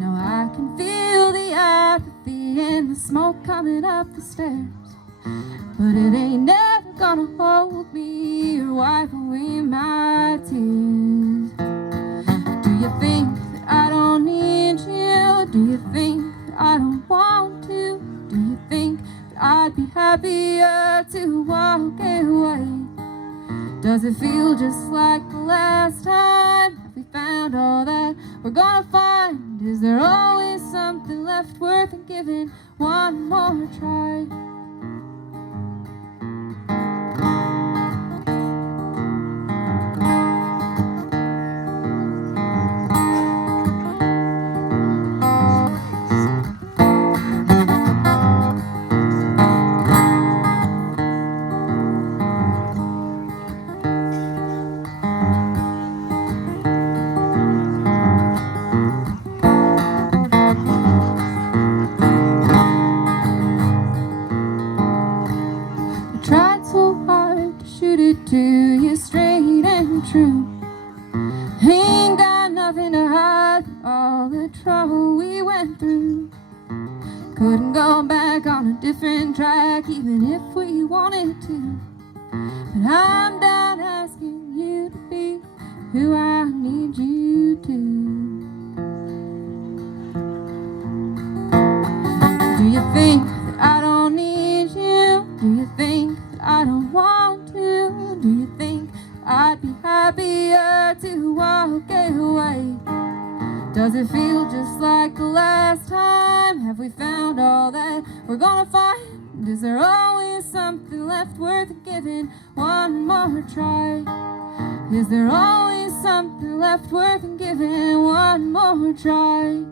Now I can feel the apathy and the smoke coming up the stairs, but it ain't never gonna hold me or wipe away my tears. Do you think that I don't need you? Do you think that I don't want to? Do you think that I'd be happier to walk away? Does it feel just like the last time? Have we found all that we're gonna find? Is there always something left worth giving one more try? To you straight and true. Ain't got nothing to hide, all the trouble we went through. Couldn't go back on a different track even if we wanted to. But I'm done asking you to be who I need you to. Do you think that I don't need you? Do you think that I don't want to? Do you think I'd be happier to walk away? Does it feel just like the last time? Have we found all that we're gonna find? Is there always something left worth giving one more try? Is there always something left worth giving one more try?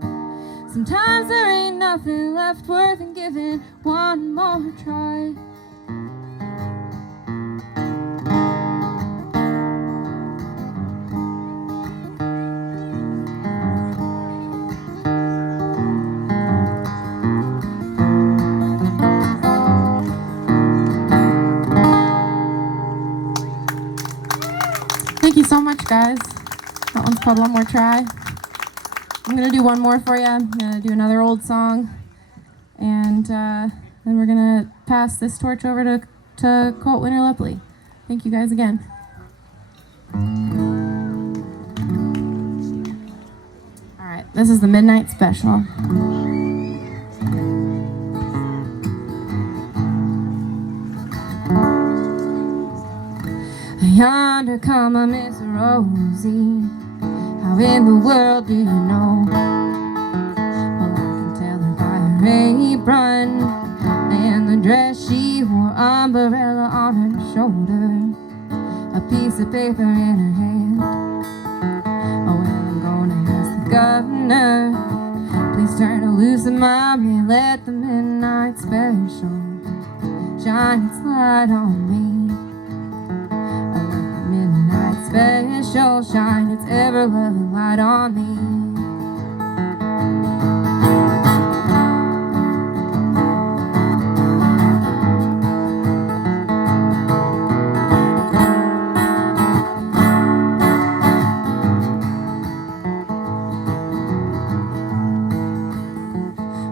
Sometimes there ain't nothing left worth giving one more try. Thank you so much, guys. That one's called One More Try. I'm going to do one more for you. I'm going to do another old song. And then we're going to pass this torch over to Colt Winter-Lepley. Thank you guys again. All right, this is the Midnight Special. Yonder come a Miss Rosie. How in the world do you know? Well, I can tell her by her apron and the dress she wore, umbrella on her shoulder, a piece of paper in her hand. Oh, well, I'm gonna ask the governor, please turn her loose and mommy, let the Midnight Special shine its light on me. I let the midnight special shine its ever-loving light on me.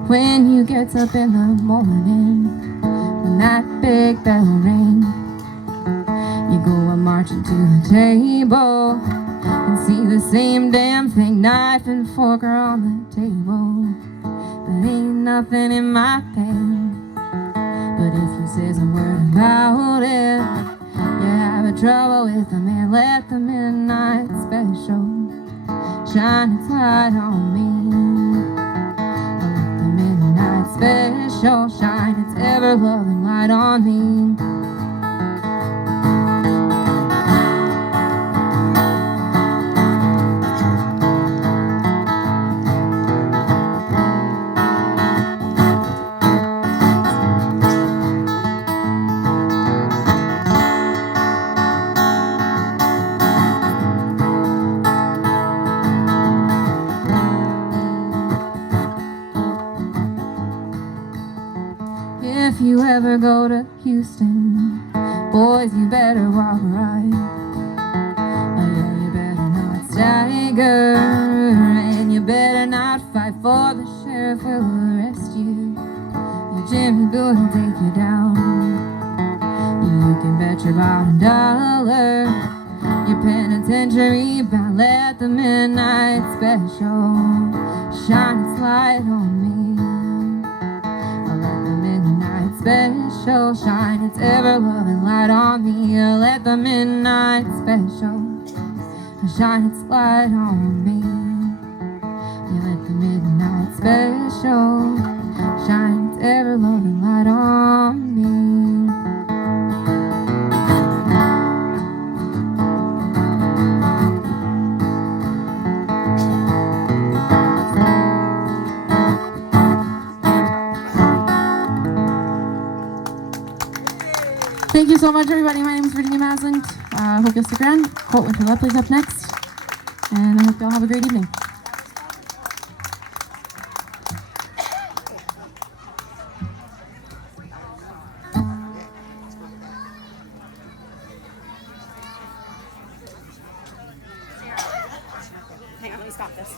When you get up in the morning, when that big bell rings, you go a marching to the table and see the same damn thing, knife and fork are on the table. But ain't nothing in my pain. But if you says a word about it, you have a trouble with the man. Let the midnight special shine its light on me. Special shine its ever-loving light on me. If you ever go to Houston, boys, you better walk right. Oh yeah, you better not stagger, and you better not fight, for the sheriff will arrest you. Your Jimmy Boo will take you down. You can bet your bottom dollar your penitentiary bound. Let the midnight special shine its light on me. Special shine its ever-loving light on me. Let the midnight special shine its light on me. Let the midnight special shine its ever-loving light on me. Thank you so much, everybody. My name is Virginia Masland. I hope you'll stick around. Colt Winter-Lepley's up next. And I hope y'all have a great evening. Hang on, let me stop this.